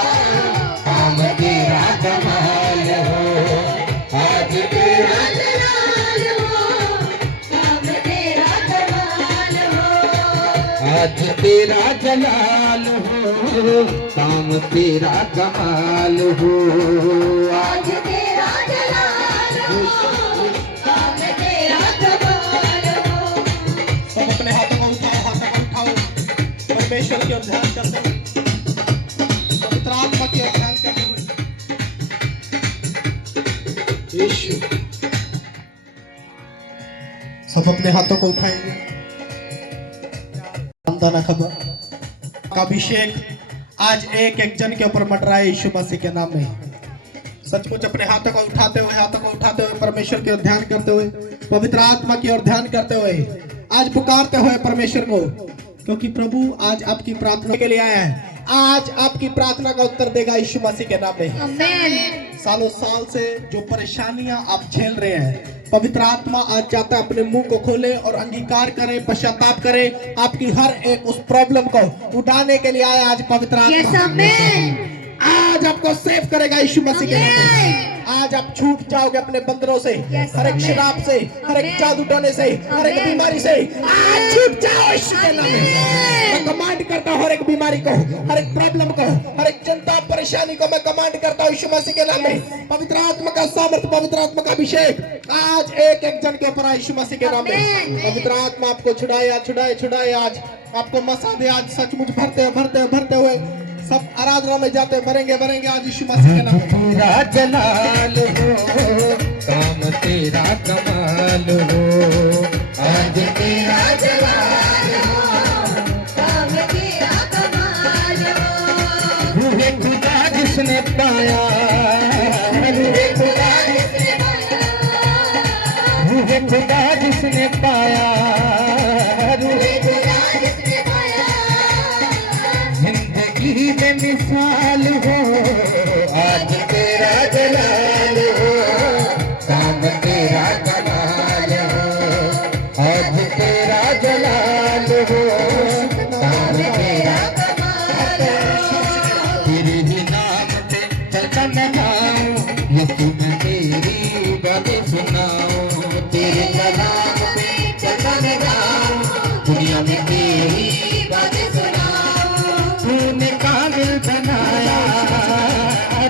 काम तेरा कमाल हो, आज तेरा जलाल हो, काम तेरा कमाल हो, आज तेरा जलाल हो, काम तेरा कमाल हो, आज तेरा जलाल हो, काम तेरा कमाल हो। सब अपने हाथों को उठाओ, परमेश्वर की ओर ध्यान करते हुए, पवित्र आत्मा की ओर ध्यान करते हुए। यीशु, सब अपने हाथों को उठाएंगे। ना खबर का अभिषेक आज एक एक जन के ऊपर मंडरा है, यीशु मसीह के नाम में। सचमुच अपने हाथों को उठाते हुए परमेश्वर की ओर ध्यान करते हुए, पवित्र आत्मा की ओर ध्यान करते हुए आज पुकारते हुए परमेश्वर को, क्योंकि प्रभु आज आपकी प्रार्थना के लिए आया है। आज आपकी प्रार्थना का उत्तर देगा यीशु मसीह के नाम में। आमेन। सालों साल से जो परेशानियां आप झेल रहे हैं, पवित्र आत्मा आज चाहता है अपने मुंह को खोले और अंगीकार करे, पश्चाताप करे, आपकी हर एक उस प्रॉब्लम को उठाने के लिए आया आज पवित्र यस आत्मा। आमेन। आज आपको सेव करेगा यीशु मसीह के नाम में। आज आप छूट जाओगे अपने बंधनों से, Yes, हर एक amen. शराब से, हर एक Amen. जादू टोने से, हर एक Amen. बीमारी से आज छूट जाओ यीशु के नाम में। Amen. मैं कमांड करता हूँ हर एक बीमारी को, हर एक प्रॉब्लम को, हर एक चिंता परेशानी को मैं कमांड करता हूँ यीशु मसीह के नाम में। पवित्र आत्मा का सामर्थ, पवित्र आत्मा का अभिषेक आज एक एक जन के ऊपर आए यीशु मसीह के नाम में। Amen. पवित्र आत्मा आपको छुड़ाए, छुड़ाए, छुड़ाए, आज आपको मसा दे, आज सचमुच भरते भरते भरते हुए सब आराधना में जाते भरेंगे भरेंगे आज यीशु मसीह के नाम में। तेरा जलाल हो, काम तेरा कमाल हो, आज तेरा जलाल हो, काम तेरा कमाल हो। रूहे खुदा जिसने पाया, रूहे खुदा जिसने पाया, रूहे खुदा जिसने पाया, रूहे खुदा जिसने पाया, जिंदगी में मिसाल हो, आज तेरा जलाल हो, काम तेरा कमाल हो, आज तेरा जलाल हो, काम तेरा कमाल हो। तेरे ही नाम पे चलता मैं गाऊं, यीशु मैं तेरी बातें सुनाऊं, तेरे नाम पे चलता मैं गाऊं, दुनिया में तेरी बातें सुनाऊं। तूने काबिल बनाया,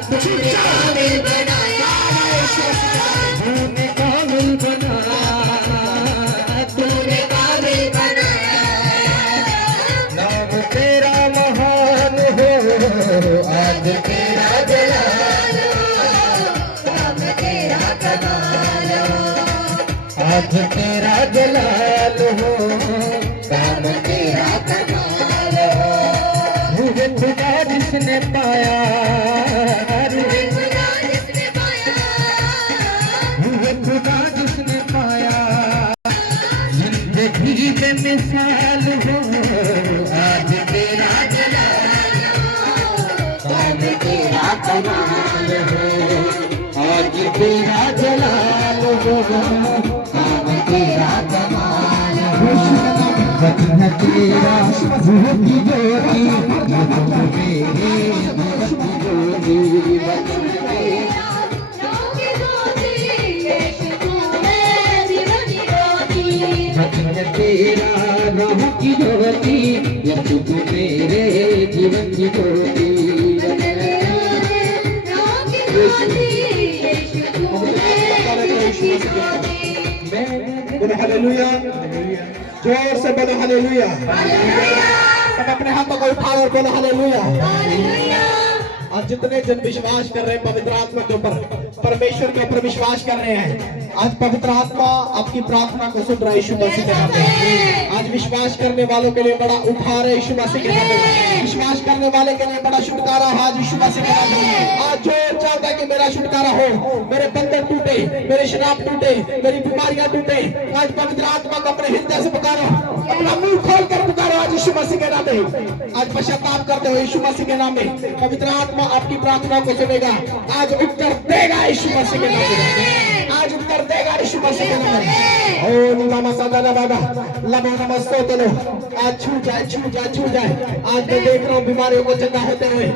तूने काबिल बनाया, तूने काबिल बनाया, तूने काबिल बनाया। नाम तेरा महान हो, आज तेरा जलाल हो, काम तेरा कमाल हो। आज तेरा जलाल हो, काम तेरा कमाल हो। रूहे खुदा जिसने पाया, रूहे खुदा जिसने पाया, रूहे खुदा जिसने पाया, जिंदगी में मिसाल हो, आज तेरा जलाल हो, काम तेरा कमाल हो, आज तेरा जलाल हो, काम तेरा कमाल हो। वचन तेरा रूह की ज्योति, वचन मेरे जीवन की ज्योति, वचन तेरा नाम की ज्योति, यीशु तू है जीवन की ज्योति। वचन तेरा रूह की ज्योति, यीशु तू मेरे जीवन की ज्योति, नाम की ज्योति, यीशु तू है जीवन की ज्योति। बोलो हालेलुया, जोर से बोलो हालेलुया। सब अपने हाथों को उठाओ और बोलो हालेलुया। आज जितने जन विश्वास कर रहे हैं पवित्र आत्मा के ऊपर, परमेश्वर के ऊपर विश्वास कर रहे हैं, आज पवित्र आत्मा आपकी प्रार्थना को सुन रहा है यीशु मसीह के नाम में। आज विश्वास करने वालों के लिए बड़ा उपहार है यीशु मसीह के नाम में। विश्वास करने वाले के लिए बड़ा छुटकारा है आज यीशु मसीह के नाम में। आज जो चाहता है कि मेरा छुटकारा हो, मेरे बंधन टूटे, मेरे शराब टूटे, मेरी बीमारियां टूटे, आज पवित्र आत्मा को अपने हृदय से पुकारो, अपना मुंह खोल कर पुकारो आज यीशु मसीह के नाम में। आज पश्चाताप करते हो यीशु मसीह के नाम में। पवित्र आत्मा आपकी प्रार्थना को सुनेगा, आज उत्तर देगा यीशु मसीह के नाम में। आज उत्तर देगा यीशु मसीह के नाम में। ओ निलामा सदाना बाबा लबो नमस्तो तेलो, आज छू जाए, छू जाए, छू जाए। आज मैं देख रहा हूँ बीमारियों को चंगा होते हुए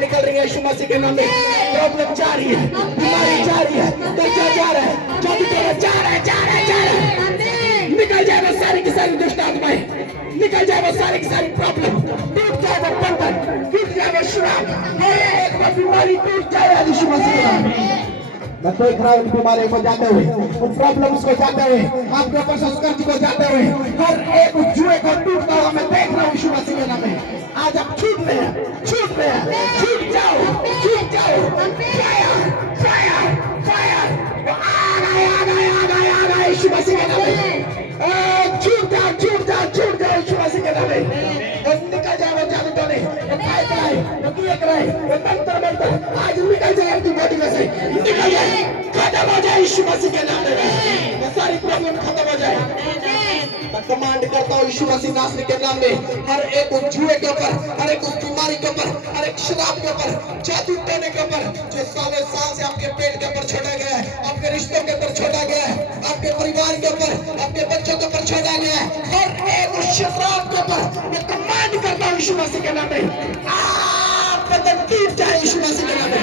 निकल रही है यीशु मसीह के नाम में। प्रॉब्लम जा रही है, बीमारी जा रही है, दर्जा जा रहा है, जादू टोना जा रहा है, जा रहा है, जा रहा है। निकल जाए वो सारी की सारी दुष्ट आत्माएं, निकल जाए वो सारी की सारी प्रॉब्लम, टूट जाए वो बंधन, टूट जाए वो श्राप, हर एक वो बीमारी टूट जाए आज यीशु मसीह के नाम में। मैं देख रहा हूँ बीमारी को जाते हुए, उन प्रॉब्लम्स को जाते हुए, आपके ऊपर संस्कृति को जाते हुए, हर एक जुए को टूटता हुआ मैं देख रहा हूँ यीशु मसीह के नाम में। आज आप छूट रहे हैं, छूट रहे हैं, छूट जाओ, छूट जाओ। फायर, फायर, फायर, आ गए, आ गए, आ गए, आ गए यीशु मसीह के नाम में। छूट जाओ, छूट जाओ, छूट जाओ यीशु मसीह के नाम में। निकल जाए वो जादू टोने, वो काय कराए, वो किए कराए, वो मंत्र मंत्र, आज निकल जाए अपनी बॉडी में से, निकल जाए, खत्म हो जाए यीशु मसीह के नाम में। वो सारी प्रॉब्लम खत्म हो जाए। मैं कमांड करता हूँ यीशु मसीह नासरी के नाम में, हर एक उस जुए के ऊपर, हर एक उस बीमारी के ऊपर, हर एक शराब के ऊपर, जादू टोने के ऊपर, जो 100 साल से आपके पेट के ऊपर छोड़ा गया है, आपके रिश्तों के ऊपर छोड़ा गया है, आपके परिवार के ऊपर, आपके बच्चों के ऊपर छोड़ा गया है, हर एक शराब के ऊपर मैं कमांड करता हूँ यीशु मसीह के नाम में, आप बदन टूट जाए यीशु मसीह के नाम में।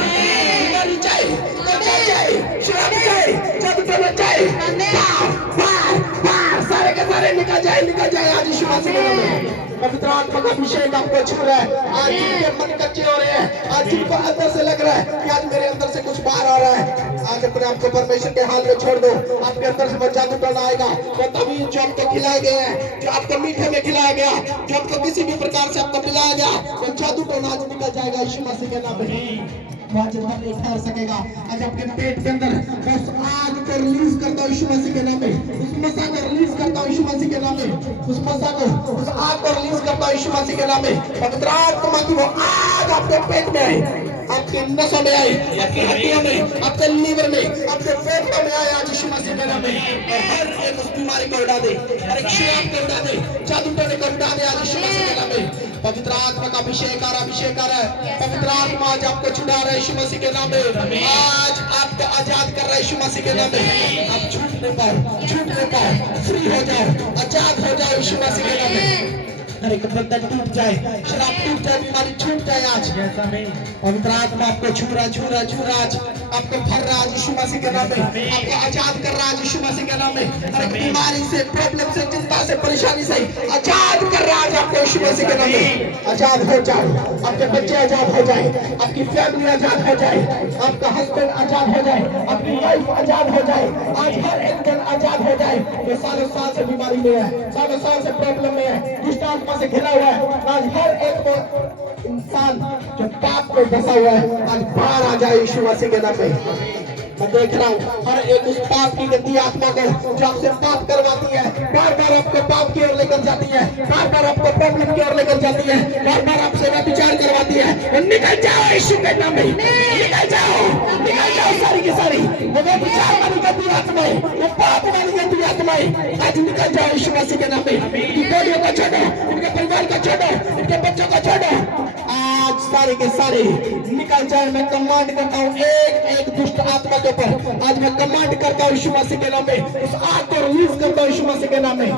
बीमारी जाए, कर्जा जाए, शराब जाए, जादू टोना जाए, सारे के सारे निकल जाए आज यीशु मसीह के नाम में। पवित्र आत्मा का अभिषेक आपको छू रहा है। आज जिनके मन कच्चे हो रहे हैं, आज जिनको अंदर से लग रहा है कि आज मेरे अंदर से कुछ बाहर आ रहा है, आज अपने आप को परमेश्वर के हाल में छोड़ दो। आपके अंदर से वो जादू टोना आएगा, वो तभी जो आपको खिलाए गए हैं, जो आपको मीठे में खिलाया गया, जो आपको किसी भी प्रकार से आपको पिलाया गया, वो जादू टोना आज निकल जाएगा यीशु मसीह के नाम में। वहाँ जितना नहीं ठहर सकेगा। आज आपके पेट के अंदर उस आग को रिलीज करता हूँ यीशु मसीह के नाम में, उस मसा को रिलीज करता हूँ यीशु मसीह के नाम में, उस मसा को, उस आग को रिलीज करता हूँ यीशु मसीह के नाम में। पवित्र आत्मा की वो आग आपके पेट में आई, आपके नसों में आई, आपकी हड्डियों में, आपके लीवर में, आपके फेफड़ों में आई आज यीशु मसीह के नाम में। और हर एक उस बीमारी को उड़ा दे, हर एक शराब को उड़ा दे, जादू टोने को उड़ा दे आज यीशु मसीह के नाम में। पवित्र आत्मा का अभिषेक आ रहा है। पवित्र आत्मा आज आपको छुड़ा रहा है यीशु मसीह के नाम में। आज आपको आजाद कर रहा है यीशु मसीह के नाम में। आप छूट नहीं पाओ, फ्री हो जाओ, आजाद हो जाओ यीशु मसीह के नाम में। हर एक बंधन टूट जाए, शराब टूट जाए, बीमारी छूट जाए आज। पवित्र आत्मा आपको छू रहा आज, आपको भर रहा है यीशु मसीह के नाम में, आपको आजाद कर रहा है यीशु मसीह के नाम में। हर एक बीमारी से, प्रॉब्लम से, चिंता से, परेशानी से आजाद कर रहा है आपको यीशु मसीह के नाम में। आजाद हो जाओ, आपके बच्चे आजाद हो जाए, आपकी फैमिली आजाद हो जाए, आपका हस्बैंड आजाद हो जाए, आपकी वाइफ आजाद हो जाए, आज हर एक दिन आजाद हो जाए। ये सालों साल से बीमारी में है, सालों साल से प्रॉब्लम में है, दुष्ट आत्मा से घिरा हुआ है, आज हर एक इंसान जो पाप में फंसा हुआ है आज बाहर आ जाए यीशु मसीह के नाम में। मैं देख रहा हूँ हर एक उस पाप की गंदी आत्मा को जो आपसे पाप करवाती है, बार बार आपको पाप की ओर लेकर जाती है, बार बार आपको प्रॉब्लम की ओर लेकर जाती है, बार बार आपसे व्यभिचार करवाती है, निकल जाओ यीशु के नाम में, निकल जाओ सारी की सारी वो व्यभिचार वाली गंदी आत्माएं, वो पाप वाली गंदी आत्माएं आज निकल जाओ यीशु मसीह के नाम में। इनकी बॉडियों को छोड़ो, इनके परिवार को छोड़ो, इनके बच्चों को छोड़ो, आज सारे के सारे निकल जाए। मैं कमांड करता हूँ एक दुष्ट आत्मा के ऊपर, आज मैं कमांड करता हूँ यीशु मसीह के नाम में, उस आग को रिलीज करता हूँ यीशु मसीह के नाम में।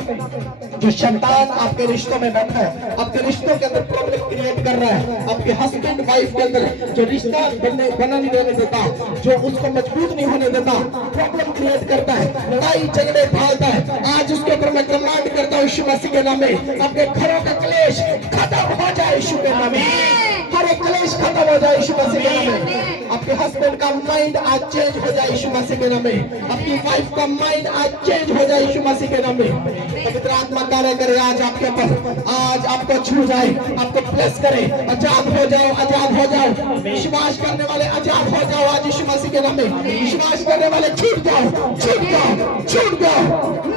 जो शैतान आपके रिश्तों में बैठा है, आपके रिश्तों के अंदर प्रॉब्लम क्रिएट कर रहा है, आपके हस्बैंड वाइफ के अंदर जो रिश्ता बना नहीं देने देता, जो उसको मजबूत नहीं होने देता, प्रॉब्लम क्रिएट करता है, लड़ाई झगड़े डालता है, आज उसके ऊपर मैं कमांड करता हूँ यीशु मसीह के नाम में। आपके घरों का क्लेश खत्म हो जाए यीशु के नाम में, हर एक क्लेश खत्म हो जाए यीशु मसीह के नाम में। आपके हस्बैंड का माइंड आज चेंज हो जाए यीशु मसीह के नाम में, आपकी वाइफ का माइंड आज चेंज हो जाए यीशु मसीह के नाम में। पवित्र आत्मा कार्य करे आज आपके ऊपर, आज आपको छू जाए, आपको प्लस करे, आजाद हो जाओ। विश्वास करने वाले आजाद हो जाओ आज यीशु मसीह के नाम में। विश्वास करने वाले छूट जाओ,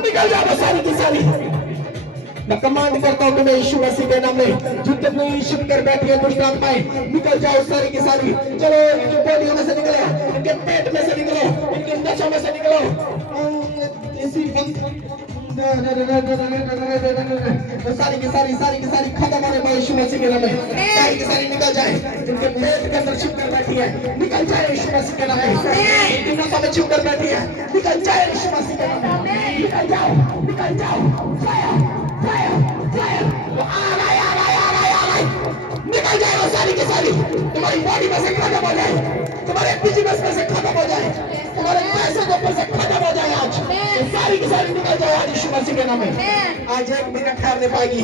निकल जाओ सारी की सारी। मैं कमांड करता हूँ तुम्हें यीशु मसीह के नाम में, जितने यीशु कर बैठी है दुष्ट आत्माएं निकल जाओ सारी की सारी। चलो इनके बॉडियों में से निकलो, इनके पेट में से निकलो, इनके नसों में से निकलो, इसी सारी की सारी खत्म होने पाए यीशु मसीह के नाम में, सारी की सारी निकल जाए। जिनके पेट के अंदर छिप कर बैठी है निकल जाए यीशु मसीह के नाम में, इनकी नसों में छिप कर बैठी है निकल जाए यीशु मसीह के नाम में। निकल जाओ फायर निकल जाए वो सारी की सारी, तुम्हारी बॉडी में से खत्म हो जाए, तुम्हारे बिजनेस में से खत्म हो जाए, तुम्हारे पैसे के ऊपर से खत्म हो जाए आज, तो सारी की सारी निकल जाए आज यीशु मसीह के नाम में। आज एक मिनट ठहरने पाएगी,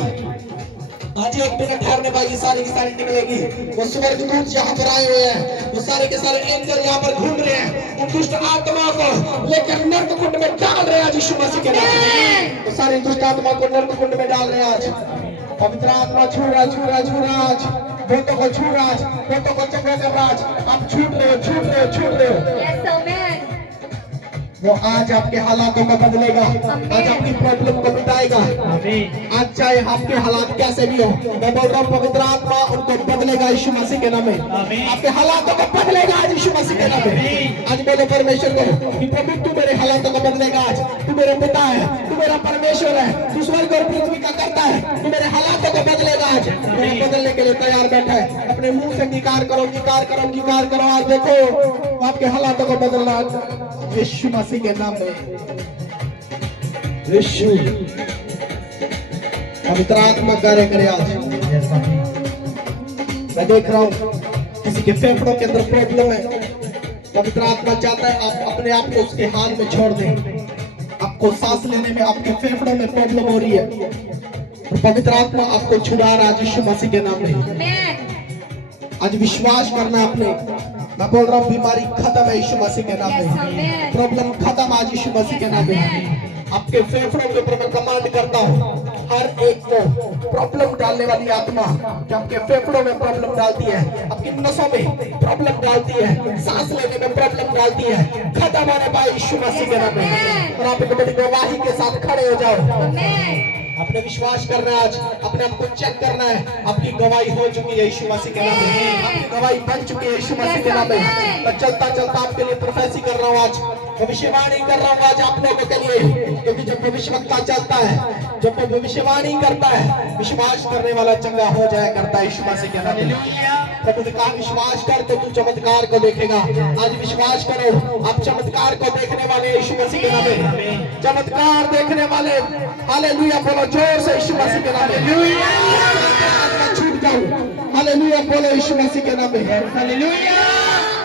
सारी की सारी निकलेगी। वो स्वर्गदूत यहाँ पर आए हुए हैं, वो सारे के सारे एंजल यहाँ पर घूम रहे हैं, उन दुष्ट आत्मा को लेकर नर्क कुंड में डाल रहे हैं आज यीशु मसीह के नाम में। वो सारी दुष्ट आत्मा को नर्क कुंड में डाल रहे हैं आज। पवित्र आत्मा छू रहा आज, भूतों को छू रहा आज, भूतों को चक्र कर रहा आज। आप छूट रहे हो। वो आज आपके हालातों को बदलेगा, आज आपकी प्रॉब्लम को मिटाएगा। आज चाहे आपके हालात कैसे भी हो, मैं बोल रहा हूँ पवित्र आत्मा उनको बदलेगा यीशु मसीह के नाम में, आपके हालातों को बदलेगा आज यीशु मसीह के नाम में। आज बोलो परमेश्वर को कि प्रभु तू मेरे हालातों को बदलेगा आज, तू मेरे पिता है, तू मेरा परमेश्वर है, तू स्वर्ग और पृथ्वी का करता है, तू मेरे हालातों को बदलेगा आज। बदलने के लिए तैयार बैठा है, अपने मुंह से निकार करो। आज देखो आपके हालातों को बदलना यीशु मसीह के नाम में। यीशु पवित्र आत्मा कार्य करे आज। मैं देख रहा हूँ किसी के फेफड़ों के अंदर प्रॉब्लम है, पवित्र आत्मा चाहता है आप अपने आप को उसके हाथ में छोड़ दें। आपको सांस लेने में आपके फेफड़ों में प्रॉब्लम हो रही है, पवित्र आत्मा आपको छुड़ा रहा है यीशु मसीह के नाम में। आज विश्वास करना आपने, मैं बोल रहा हूँ बीमारी खत्म है यीशु मसीह के नाम में, प्रॉब्लम खत्म आज यीशु मसीह के नाम में। आपके फेफड़ों के ऊपर मैं कमांड करता हूँ, हर एक को प्रॉब्लम डालने वाली आत्मा जो आपके फेफड़ों में प्रॉब्लम डालती है, आपकी नसों में प्रॉब्लम डालती है, सांस लेने में प्रॉब्लम डालती है, खत्म होने पाए यीशु मसीह के नाम में। और आप एक बड़ी गवाही के साथ खड़े हो जाओ। आपने विश्वास करना है, आज अपने आप को चेक करना है। आपकी गवाही हो चुकी है यीशु मसीह के नाम में, आपकी गवाही बन चुकी है यीशु मसीह के नाम में। मैं चलता चलता आपके लिए प्रोफेसी कर रहा हूँ, आज भविष्यवाणी कर रहा हूँ आज आप लोगों के लिए, क्योंकि जब भविष्यवक्ता चलता है, जब भविष्यवाणी करता है, विश्वास करने वाला चंगा हो जाया करता है यीशु मसीह के नाम में। प्रभु ने कहा विश्वास कर तो तू चमत्कार को देखेगा। आज विश्वास करो, आप चमत्कार को देखने वाले यीशु मसीह के नाम में, चमत्कार देखने वाले। हालेलुया बोलो जोर से यीशु मसीह के नाम में। छूट जाओ, हालेलुया बोलो यीशु मसीह के नाम में। हालेलुया।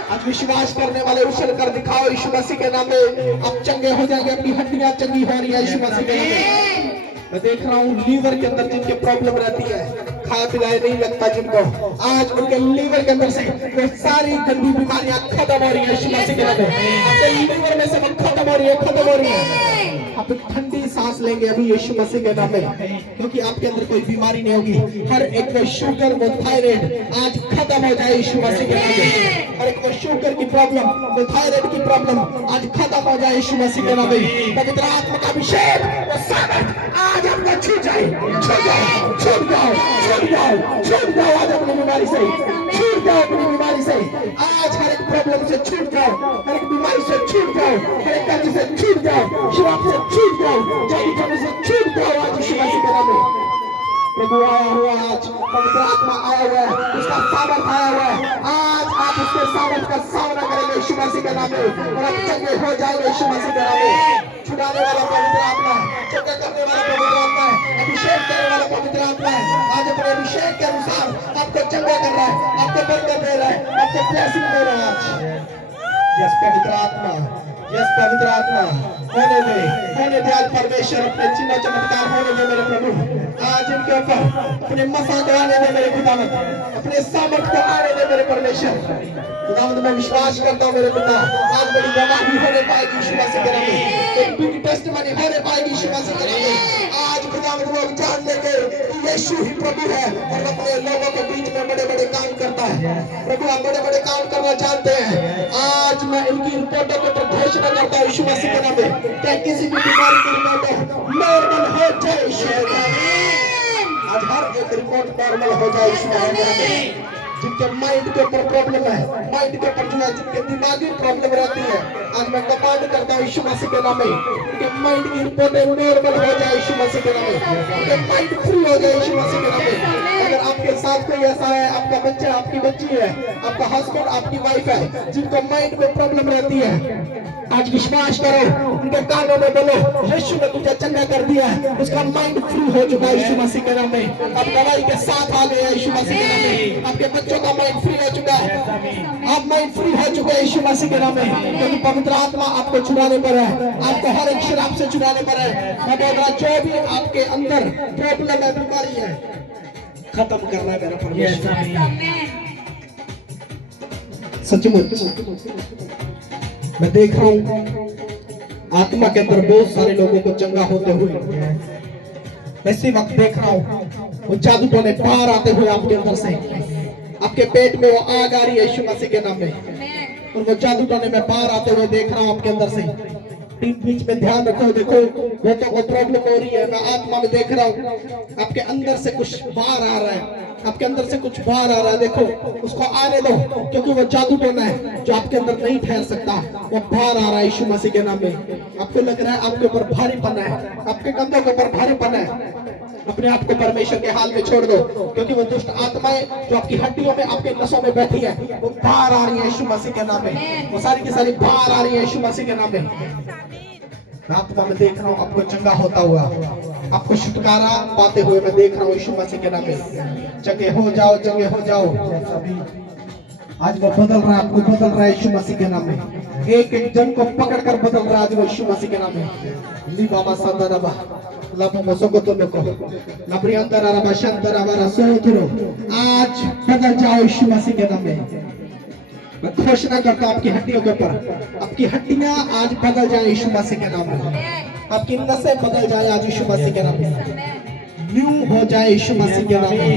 आज विश्वास करने वाले उछल कर दिखाओ यीशु मसीह के नाम में, आप चंगे हो जाएंगे, अपनी हड्डियां चंगी हो रही है यीशु मसीह के नाम में। मैं देख रहा हूँ लीवर के अंदर जिनके प्रॉब्लम रहती है, खाया पिलाया नहीं लगता जिनको, आज उनके लीवर के अंदर से वो सारी गंदी बीमारियां खत्म हो रही है यीशु मसीह के नाम में। आपके लीवर में से वो खत्म हो रही है, खत्म हो रही है। आप एक ठंडी सांस लेंगे अभी यीशु मसीह के नाम में, क्योंकि आपके अंदर कोई बीमारी नहीं होगी। हर एक को शुगर, वो थायराइड आज खत्म हो जाए यीशु मसीह के नाम में। हर एक को शुगर की प्रॉब्लम, वो थायराइड की प्रॉब्लम आज खत्म हो जाए यीशु मसीह के नाम में। पवित्र आत्मा का अभिषेक, वो सामर्थ आज आपको छू जाए, छूट जाओ, छूट जाओ, छूट जाओ, छूट जाओ आज अपनी बीमारी से, छूट जाओ अपनी बीमारी से। आज हर एक प्रॉब्लम से छूट जाओ, हर एक बीमारी से छूट जाओ, हर एक कर्ज से छूट जाओ, शराब से छूट जाओ, जादू टोने से छूट जाओ आज यीशु मसीह के नाम में। प्रभु आया हुआ आज, पवित्र आत्मा आया हुआ है, उसका सामर्थ आया हुआ है। आज आप उसके सामर्थ का सामना करेंगे यीशु मसीह के नाम में, और आप चंगे हो जाएंगे यीशु मसीह के नाम में। छुड़ाने वाला पवित्र आत्मा है, चंगा करने वाला पवित्र आत्मा है, अभिषेक करने वाला पवित्र आत्मा है। आज अपने अभिषेक के अनुसार आपको चंगा कर रहा है, आपको बरकत दे रहा है, आपको ब्लेसिंग दे रहा है आज। यस पवित्र आत्मा, यस पवित्र आत्मा, होने दे आज परमेश्वर, अपने चिन्ह चमत्कार होने दे मेरे प्रभु। आज इनके ऊपर अपने मसा को आने दे मेरे खुदावंद, अपने सामर्थ को आने दे मेरे परमेश्वर। खुदावंद मैं विश्वास करता हूँ मेरे पिता, आज बड़ी गवाही होने पाएगी यीशु मसीह के नाम में, एक बिग टेस्टिमनी होने पाएगी यीशु मसीह के नाम में। आज खुदावंद लोग जान लेंगे कि यीशु ही प्रभु है, और अपने लोगों के बीच में बड़े बड़े काम करता है। प्रभु आप बड़े बड़े काम करना चाहते हैं। आज मैं इनकी रिपोर्टों के ऊपर घोषणा करता हूँ यीशु मसीह के नाम में, क्या किसी भी बीमारी की रिपोर्ट नॉर्मल हो जाए यीशु के नाम में। आज हर एक रिपोर्ट नॉर्मल हो जाए यीशु के नाम में। जिनके माइंड के ऊपर प्रॉब्लम है, माइंड के ऊपर जो है, जिनके दिमागी प्रॉब्लम रहती है, आज मैं कमांड करता हूँ यीशु मसीह के नाम में, उनके माइंड की रिपोर्टें नॉर्मल हो जाए यीशु मसीह के नाम में, उनके माइंड फ्री हो जाए यीशु मसीह के नाम में। अगर आपके साथ कोई ऐसा है, आपका बच्चा, आपकी बच्ची है, आपका हस्बैंड, आपकी वाइफ है, जिनको माइंड में प्रॉब्लम रहती है, आज विश्वास करो, उनके कानों में बोलो यीशु ने तुझे चंगा कर दिया है, उसका माइंड फ्री हो चुका है यीशु मसीह के नाम में। आप दवाई के साथ आ गए यीशु मसीह के नाम में, आपके बच्चों का माइंड फ्री हो चुका है, आप माइंड फ्री हो चुके हैं यीशु मसीह के नाम में, क्योंकि पवित्र आत्मा आपको छुड़ाने पर है, आपको हर एक शराब से छुड़ाने पर है। मैं बोल रहा जो भी आपके अंदर प्रॉब्लम है, बीमारी है, खत्म करना है मेरा परमेश्वर। सचमुच मैं देख रहा हूँ आत्मा के अंदर बहुत सारे लोगों को चंगा होते हुए, इसी वक्त देख रहा हूँ वो जादू टोने बाहर आते हुए आपके अंदर से, आपके पेट में वो आग आ रही है यीशु मसीह के नाम में, और वो जादू टोने में बाहर आते हुए देख रहा हूँ आपके अंदर से। बीच में ध्यान रखो, देखो बेटों को प्रॉब्लम हो रही है, मैं आत्मा में देख रहा हूँ आपके अंदर से कुछ बाहर आ रहा है, आपके अंदर से कुछ बाहर आ रहा है, देखो उसको आने दो, क्योंकि वो जादू टोना है जो आपके अंदर नहीं ठहर सकता, वो बाहर आ रहा है यीशु मसीह के नाम में। आपको लग रहा है आपके ऊपर भारीपन है, आपके कंधों के ऊपर भारीपन है, अपने आप को परमेश्वर के हाल में छोड़ दो, क्योंकि वो दुष्ट आत्माएं जो आपकी हड्डियों में, आपके नसों में बैठी है, वो बाहर आ रही है यीशु मसीह के नाम में, वो सारी की सारी बाहर आ रही है यीशु मसीह के नाम में। मैं आत्मा में देख रहा हूँ आपको चंगा होता हुआ, आपको छुटकारा पाते हुए मैं देख रहा हूँ यीशु मसीह के नाम में। चंगे हो जाओ, चंगे हो जाओ। आज वो बदल रहा है, आपको बदल रहा है यीशु मसीह के नाम में। एक एक जन को पकड़कर बदल रहा है आज वो यीशु मसीह के नाम में। ली बाबा संदरबा लापो मसोगो तो नको लाब्रियंदर आरा बशंदर आरा सोतरो। आज बदल जाओ यीशु मसीह के नाम में। मैं घोषणा करता हूं आपकी हड्डियों के ऊपर, आपकी हड्डियां आज बदल जाए यीशु मसीह के नाम में। आपकी नसें बदल जाए आज यीशु मसीह के नाम में। न्यू हो जाए यीशु मसीह के नाम में।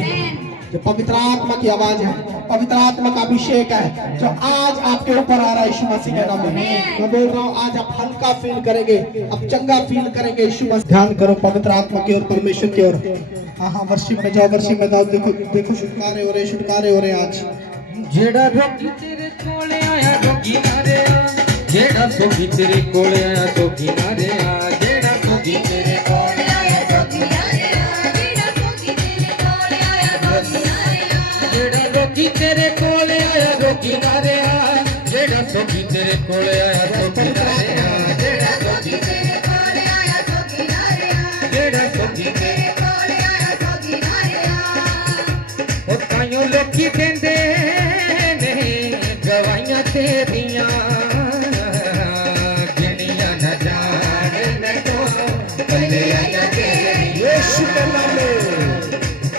जो पवित्र आत्मा की आवाज है, पवित्र आत्मा का अभिषेक है जो आज आपके ऊपर आ रहा है यीशु मसीह के नाम में। मैं बोल रहा हूँ आज आप हल्का फील करेंगे, आप चंगा फील करेंगे यीशु मसीह। ध्यान करो पवित्र आत्मा की ओर, परमेश्वर की ओर। हाँ, वर्शिप में जाओ, वर्शिप में जाओ। देखो देखो छुटकारे हो रहे, छुटकारे हो रहे आज। जेड़ा रोगी तेरे कोले आया रोगी नारे आ, जेड़ा सोगी तेरे कोले आया सोगी नारे आ, जेड़ा सोगी तेरे कोले आया सोगी नारे आ, जेड़ा सोगी तेरे कोले आया सोगी नारे आ, जेड़ा रोगी तेरे कोले आया रोगी नारे आ, जेड़ा सोगी तेरे कोले आया सोगी नारे आ, जेड़ा सोगी तेरे कोले आया सोगी नारे आ, जेड़ा सोगी तेरे कोले आया सोगी नारे आ। ओ ताइयों लोकी देंदे गवाइयां तेरियां गिनियां न जाने न को कले आया तेरी यीशु के नाम में।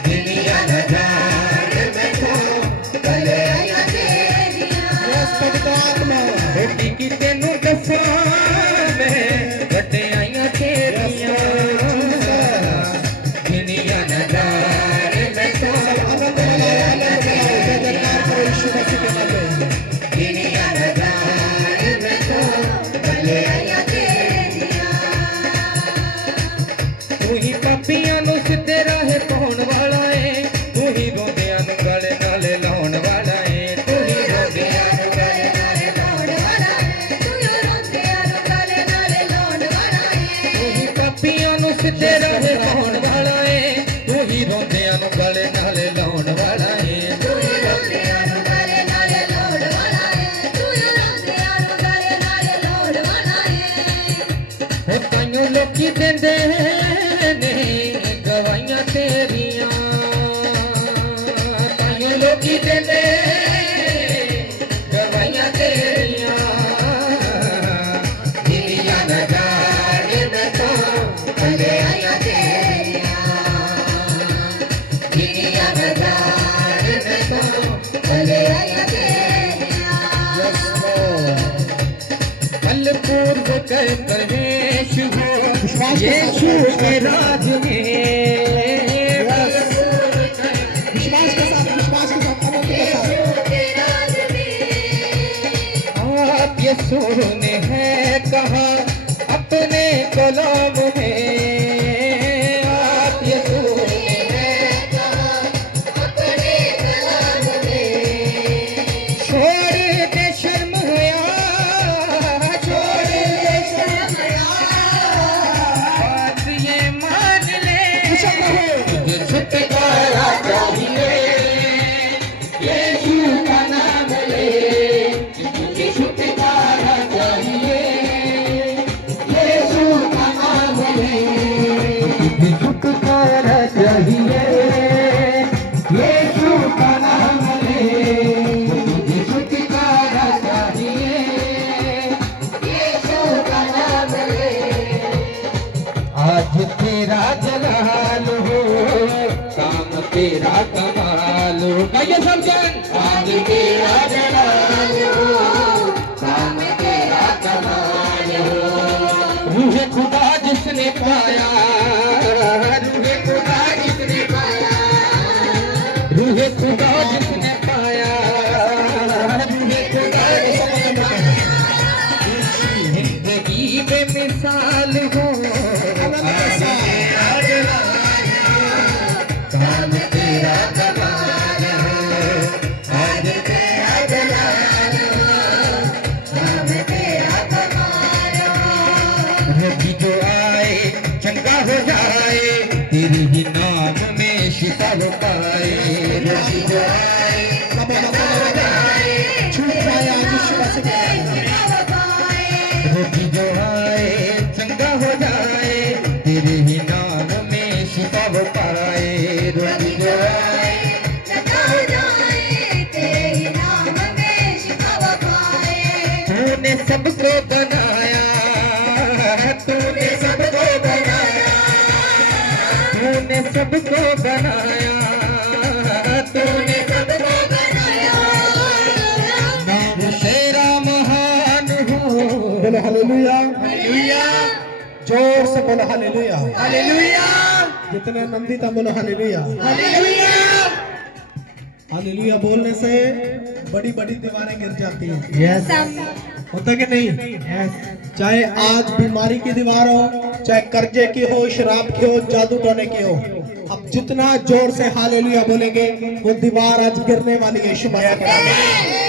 गिनियां न जाने न को कले आया तेरियां पवित्र आत्मा बेटी की तेनू दफा में बटे आया तेरियां गिनियां न जाने न को कले आया तेरियां यीशु मसीह के नाम में। पापियां नू सीधे राह पाउण वाला है, तू ही रोंदियां नू गले नाले लाउण वाला है, तू ही रोंदियां नू गले नाले लाउण वाला है, तू ही रोंदियां नू गले नाले लाउण वाला है, तू ही पापियां नू सीधे राह पाउण वाला है, तू ही रोंदियां नू गले नाले लाउण वाला है, तू ही रोंदियां नू गले नाले लाउण वाला है, तू ही रोंदियां नू गले नाले लाउण वाला है। ओ ताइयों लोकी देंदे गवाइयां तेरियां, ताइयों लोकी देंदे गवाइयां तेरियां गिनियां न जाने न को कले आया तेरियां, गिनियां न जाने न को कले आया तेरियां। कल पूर्व कर प्रवेश हो यीशु के राज में। विश्वास के साथ आप यीशु ने है कहा अपने कलाम में, आप यीशु ने है कहा अपने कलाम में। छोड़ दे शर्म हया, छोड़ दे शर्म हया, बात ये मान ले तुझे छुटकारा चाहिए, यीशु का नाम ले तुझे छुटकारा चाहिए, यीशु का नाम ले तुझे छुटकारा चाहिए, यीशु का नाम ले तुझे छुटकारा चाहिए, यीशु का नाम ले। आज तेरा जलाल हो, काम तेरा कमाल हो, कहिए सब जन। आज तेरा जलाल हो, काम तेरा कमाल हो। रूहे खुदा जिसने पाया, रूहे खुदा जिसने पाया, रूहे खुदा जिसने पाया, रूहे खुदा जिसने पाया। जिंदगी बेमिसाल हो, काम तेरा कमाल हो, आज तेरा जलाल हो, काम तेरा कमाल हो। रोगी जो आए चंगा हो जाए, तेरे ही नाम में शिफा हो पाए, रोगी जो आए चंगा हो जाए, छूट जाए यीशु मसीह, रोगी जो आए चंगा सबको बनाया, तूने सबको बनाया, तूने सबको बनाया, तूने सबको बनाया, मैं तेरा महान हूँ। बोलो हालेलुया, हालेलुया, जोर से बोलो हालेलुया, हालेलुया, जितने आनंदित हैं बोलो हालेलुया। हालेलुया। हालेलुया बोलने से बड़ी बड़ी दीवारें गिर जाती हैं। यस, होता कि नहीं? चाहे आज बीमारी की दीवार हो, चाहे कर्जे की हो, शराब की हो, जादू टोने की हो, अब जितना जोर से हालेलुया बोलेंगे वो दीवार आज गिरने वाली है यीशु मसीह के नाम में।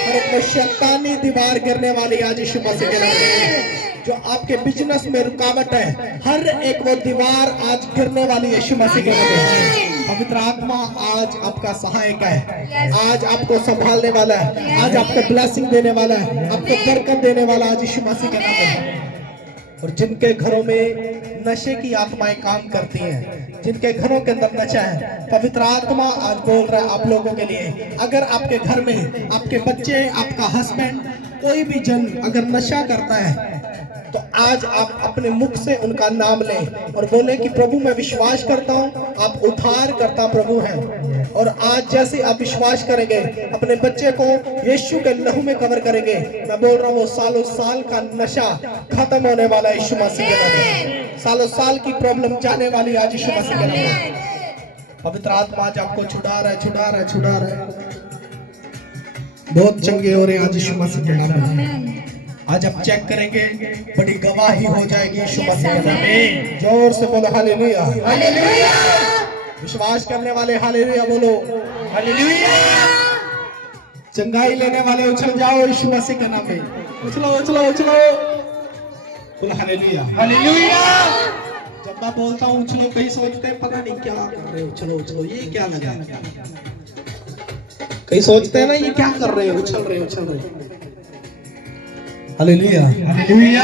और एक शैतानी दीवार गिरने वाली है आज यीशु मसीह के नाम में। जो आपके बिजनेस में रुकावट है, हर एक वो दीवार आज गिरने वाली है यीशु मसीह के नाम में। पवित्र आत्मा आज आपका सहायक है, आज आपको संभालने वाला है, आज आपको ब्लेसिंग देने वाला है, आपको बरकत देने वाला आज यीशु मसीह के नाम में। और जिनके घरों में नशे की आत्माएं काम करती हैं, जिनके घरों के अंदर नशा है, पवित्र आत्मा आज बोल रहा है आप लोगों के लिए, अगर आपके घर में आपके बच्चे, आपका हस्बैंड, कोई भी जन अगर नशा करता है तो आज आप अपने मुख से उनका नाम लें और बोले कि प्रभु मैं विश्वास करता हूँ आप उद्धार करता प्रभु हैं। और आज जैसे आप विश्वास करेंगे, अपने बच्चे को यीशु के लहू में कवर करेंगे, मैं बोल रहा हूँ वो सालों साल का नशा खत्म होने वाला है यीशु मसीह के नाम में। सालों साल की प्रॉब्लम जाने वाली आज यीशु मसीह के नाम में। पवित्र आत्मा आज आपको छुड़ा रहा है, छुड़ा रहा है, छुड़ा रहा है। बहुत चंगे हो रहे हैं आज यीशु मसीह के नाम में। आज आप चेक करेंगे, बड़ी गवाही हो जाएगी यीशु मसीह के नाम में। जोर से बोलो हालेलुया, हालेलुया, विश्वास करने वाले हालेलुया बोलो, हालेलुया। चंगाई लेने वाले उछल जाओ यीशु मसीह के नाम में। उछलो उछलो उछलो, बोलो हालेलुया, हालेलुया। जब मैं बोलता हूँ उछलो, कई सोचते हैं पता नहीं क्या कर रहे हो, उछलो उछलो, ये क्या लगा? कई सोचते हैं ना ये क्या कर रहे हो, उछल रहे उछल रहे। Hallelujah, hallelujah.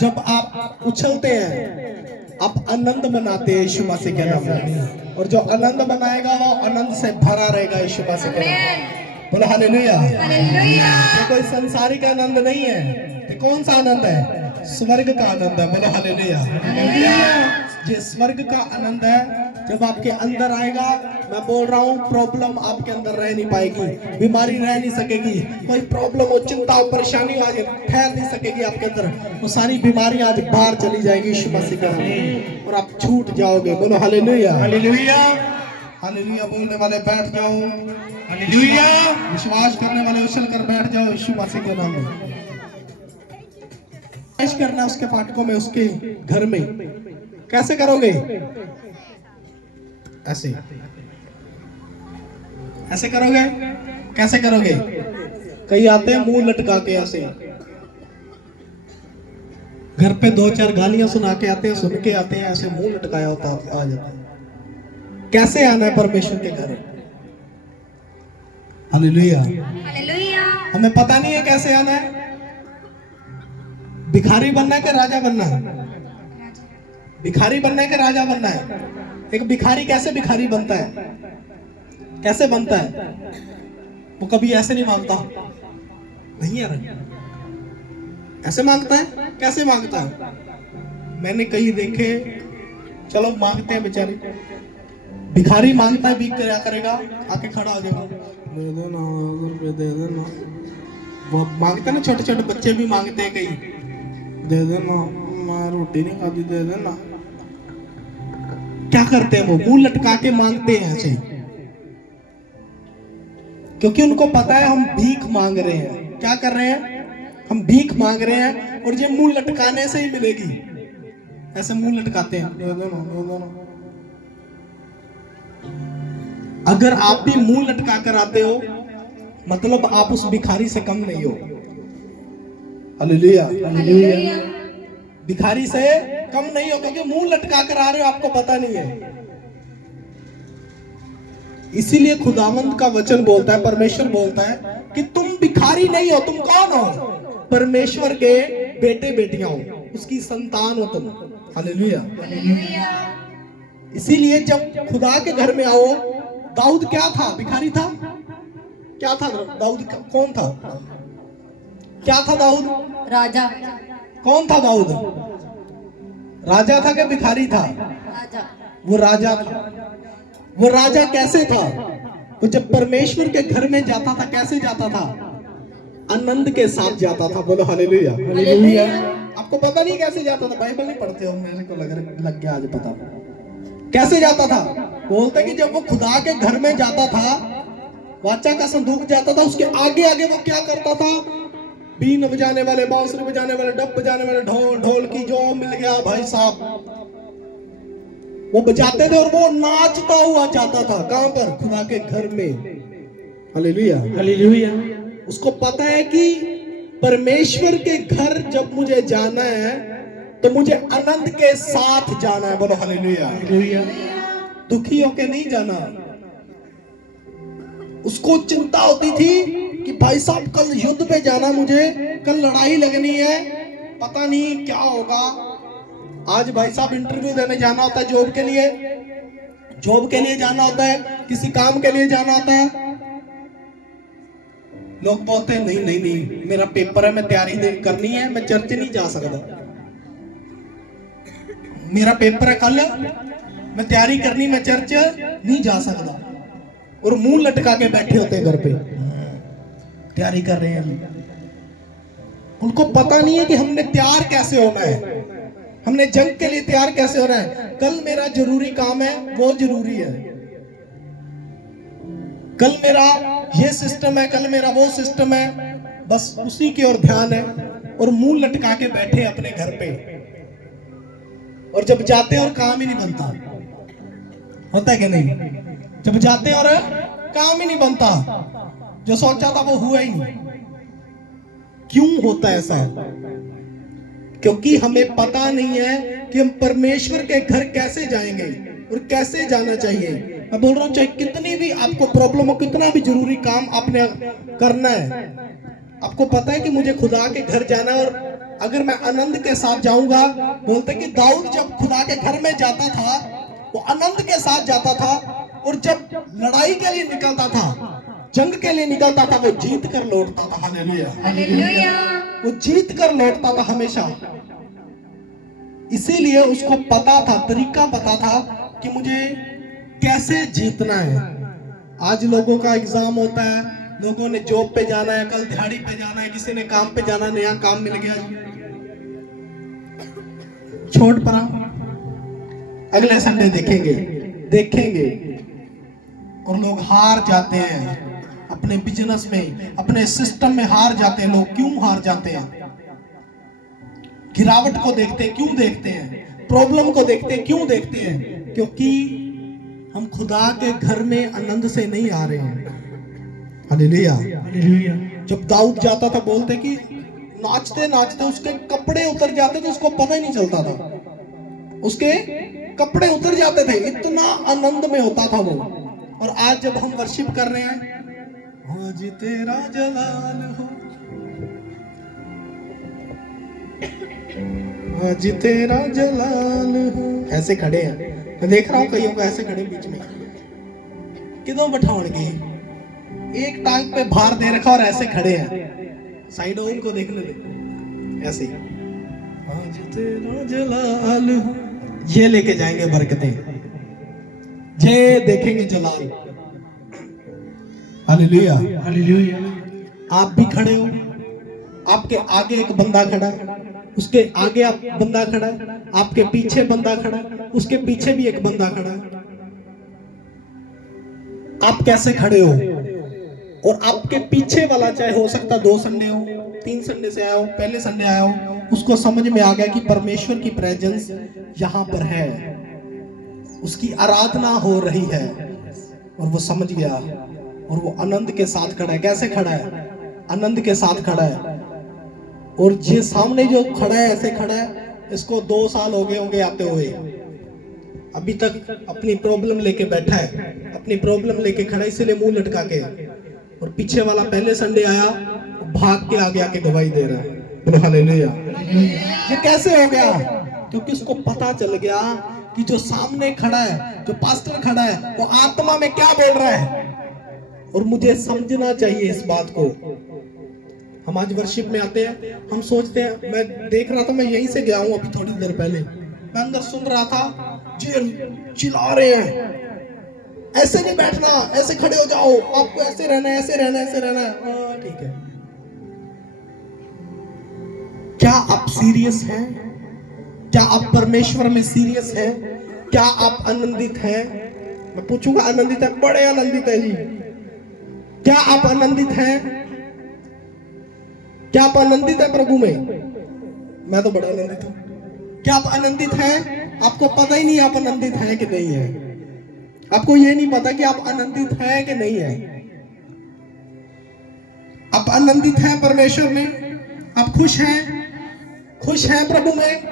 जब आप उछलते हैं आप आनंद मनाते हैं यीशु मसीह के नाम में, और जो आनंद मनाएगा वो आनंद से भरा रहेगा यीशु मसीह के नाम में। बोलो हालेलुया, हालेलुया। ये कोई संसारिक आनंद नहीं है, ये कौन सा आनंद है? स्वर्ग का आनंद है। बोलो हालेलुया, ये स्वर्ग का आनंद है। जब आपके अंदर आएगा, मैं बोल रहा हूँ प्रॉब्लम आपके अंदर रह नहीं पाएगी, बीमारी रह नहीं सकेगी, कोई प्रॉब्लम हो, चिंता हो, परेशानी आज ठहर नहीं सकेगी आपके अंदर, वो सारी बीमारी आज बाहर चली जाएगी यीशु मसीह के नाम में, और आप छूट जाओगे। बोलो हालेलुया, हालेलुया, हालेलुया। बोलने वाले बैठ जाओ, हालेलुया। विश्वास करने वाले उछल कर बैठ जाओ यीशु मसीह के नाम में। विश्वास करना उसके फाटकों में, उसके घर में। कैसे करोगे? ऐसे ऐसे करोगे? कैसे करोगे? कई आते हैं मुंह लटका के, ऐसे घर पे 2-4 गालियां सुना के आते हैं, सुन के आते हैं, ऐसे मुंह लटकाया होता आ जाता है। कैसे आना है परमेश्वर के घर? हालेलुया। हालेलुया। हमें पता नहीं है कैसे आना है। भिखारी बनना है कि राजा बनना है? भिखारी बनना है कि राजा बनना है? एक भिखारी कैसे भिखारी बनता है? कैसे बनता है? वो कभी ऐसे नहीं मांगता, नहीं यार, ऐसे मांगता है। कैसे मांगता है? मैंने कई देखे, चलो मांगते हैं बेचारे। भिखारी मांगता है, भीख क्या करेगा? आके खड़ा हो जाएगा, दे देना, दे देना। वो मांगते हैं ना, छोटे छोटे बच्चे भी मांगते हैं, कई दे देना, मैं रोटी नहीं खाती, दे देना। क्या करते हैं वो? मुंह लटका के मांगते हैं ऐसे, क्योंकि उनको पता है हम भीख मांग रहे हैं। क्या कर रहे हैं? हम भीख मांग रहे हैं, और ये मुंह लटकाने से ही मिलेगी। ऐसे मुंह लटकाते हैं, दे दो ना, दे दो ना। अगर आप भी मुंह लटका कर आते हो, मतलब आप उस भिखारी से कम नहीं हो। Hallelujah, hallelujah. भिखारी से कम नहीं हो, क्योंकि मुंह लटका कर आ रहे हो, आपको पता नहीं है। इसीलिए खुदावंद का वचन बोलता है, परमेश्वर बोलता है कि तुम भिखारी नहीं हो। तुम कौन हो? परमेश्वर के बेटे बेटियां हो, उसकी संतान हो तुम। हालेलुया। इसीलिए जब खुदा के घर में आओ, दाऊद क्या था? भिखारी था? क्या था दाऊद? कौन था? क्या था दाऊद? राजा। कौन था दाऊद? राजा था कि भिखारी था? राजा। वो राजा था। वो राजा कैसे था? वो जब परमेश्वर के घर में जाता था कैसे जाता था? आनंद के साथ जाता था। बोलो हालेलुया। हालेलुया। आपको पता नहीं कैसे जाता था? बाइबल नहीं पढ़ते हो? मेरे को लग गया आज पता। कैसे जाता था? बोलते कि जब वो खुदा के घर में जाता था, वाचा का संदूक जाता था, उसके आगे आगे वो क्या करता था? बीन बजाने वाले, बांसुरी बजाने वाले, डब बजाने वाले, ढोल की जो मिल गया भाई साहब, वो बजाते थे और वो नाचता हुआ जाता था। कहां पर? खुदा के घर में। Hallelujah hallelujah. उसको पता है कि परमेश्वर के घर जब मुझे जाना है तो मुझे आनंद के साथ जाना है। बोलो हालेलुया हालेलुया। दुखी होके नहीं जाना। उसको चिंता होती थी कि भाई साहब कल युद्ध पे जाना, मुझे कल लड़ाई लगनी है, पता नहीं क्या होगा। आज भाई साहब इंटरव्यू देने जाना होता है, जॉब के लिए जाना होता है, किसी काम के लिए जाना होता है। लोग बोलते हैं नहीं मेरा पेपर है, मैं तैयारी करनी है, मैं चर्च नहीं जा सकता। मेरा पेपर है कल, मैं तैयारी करनी, मैं चर्च नहीं जा सकता। और मुंह लटका के बैठे होते हैं घर पे, तैयारी कर रहे हैं। उनको पता नहीं है कि हमने तैयार कैसे होना है, हमने जंग के लिए तैयार कैसे होना है। कल मेरा जरूरी काम है, वो जरूरी है। कल मेरा ये सिस्टम है, कल मेरा वो सिस्टम है, बस उसी की ओर ध्यान है। और मुंह लटका के बैठे अपने घर पे, और जब जाते हैं और काम ही नहीं बनता। होता है कि नहीं? जब जाते हैं और काम ही नहीं बनता, जो सोचा था वो हुआ ही नहीं। क्यों होता है ऐसा? क्योंकि हमें पता नहीं है कि हम परमेश्वर के घर कैसे जाएंगे और कैसे जाना चाहिए। मैं बोल रहा हूं, चाहे कितनी भी आपको प्रॉब्लम हो, कितना भी जरूरी काम आपने करना है, आपको पता है कि मुझे खुदा के घर जाना है, और अगर मैं आनंद के साथ जाऊंगा। बोलते कि दाऊद जब खुदा के घर में जाता था वो आनंद के साथ जाता था, और जब लड़ाई के लिए निकलता था, जंग के लिए निकलता था, वो जीत कर लौटता था। Hallelujah hallelujah. वो जीत कर लौटता था हमेशा। इसीलिए उसको पता था, तरीका पता था कि मुझे कैसे जीतना है। आज लोगों का एग्जाम होता है, लोगों ने जॉब पे जाना है, कल दिहाड़ी पे जाना है, किसी ने काम पे जाना है, नया काम मिल गया, छोड़ पड़ा, अगले संडे देखेंगे। और लोग हार जाते हैं अपने बिजनेस में, अपने सिस्टम में हार जाते हैं। लोग क्यों हार जाते हैं? गिरावट को देखते हैं, क्यों देखते हैं? प्रॉब्लम को देखते हैं, क्यों देखते हैं? क्योंकि हम खुदा के घर में आनंद से नहीं आ रहे हैं। Hallelujah hallelujah. जब दाऊद जाता था, बोलते कि नाचते नाचते उसके कपड़े उतर जाते थे, उसको पता ही नहीं चलता था, उसके कपड़े उतर जाते थे, इतना आनंद में होता था वो। और आज जब हम वर्शिप कर रहे हैं, आज तेरा जलाल हो, आज तेरा जलाल हो, ऐसे खड़े हैं। मैं देख रहा हूं कईयों को ऐसे खड़े बीच में, किधर बैठाओगे? एक टांग पे भार दे रखा और ऐसे खड़े हैं। साइड हो, उनको देखने दे, ऐसे आज तेरा जलाल हो। ये लेके जाएंगे बरकतें, ये देखेंगे जलाल। Hallelujah hallelujah. आप भी खड़े हो, आपके आगे एक बंदा खड़ा है, उसके आगे आप बंदा खड़ा है, आपके पीछे बंदा खड़ा है, उसके पीछे भी एक बंदा खड़ा है। आप कैसे खड़े हो? और आपके पीछे वाला चाहे हो सकता 2 संडे हो, 3 संडे से आया हो, पहले संडे आया हो, उसको समझ में आ गया कि परमेश्वर की प्रेजेंस यहाँ पर है, उसकी आराधना हो रही है, और वो समझ गया और वो आनंद के साथ खड़ा है। कैसे खड़ा है? आनंद के साथ खड़ा है। और ये सामने जो खड़ा है, ऐसे खड़ा है, इसको 2 साल हो गए होंगे आते हुए, अभी तक अपनी प्रॉब्लम लेके बैठा है, अपनी प्रॉब्लम लेके खड़ा, इसीलिए मुंह लटका के। और पीछे वाला पहले संडे आया, भाग के आगे आके गवाही दे रहा है। बोलो हालेलुया। ये कैसे हो गया? क्योंकि उसको पता चल गया कि जो सामने खड़ा है, जो पास्टर खड़ा है, वो आत्मा में क्या बोल रहा है। और मुझे समझना चाहिए इस बात को, हम आज वर्शिप में आते हैं, हम सोचते हैं, मैं देख रहा था, मैं यहीं से गया हूँ अभी थोड़ी देर पहले, मैं अंदर सुन रहा था, जी चिल्ला रहे हैं, ऐसे नहीं बैठना, ऐसे खड़े हो जाओ, आपको ऐसे रहना है, ऐसे रहना है, ऐसे रहना है। ठीक है, क्या आप सीरियस हैं? क्या आप परमेश्वर में सीरियस हैं? क्या आप आनंदित हैं? मैं पूछूंगा, आनंदित है? बड़े आनंदित है जी। क्या आप आनंदित हैं? क्या आप आनंदित है प्रभु में? मैं तो बड़ा आनंदित हूं। क्या आप आनंदित हैं? आपको पता ही नहीं आप आनंदित हैं कि नहीं है। आपको ये नहीं पता कि आप आनंदित हैं कि नहीं है। आप आनंदित हैं परमेश्वर में? आप खुश हैं? खुश हैं प्रभु में?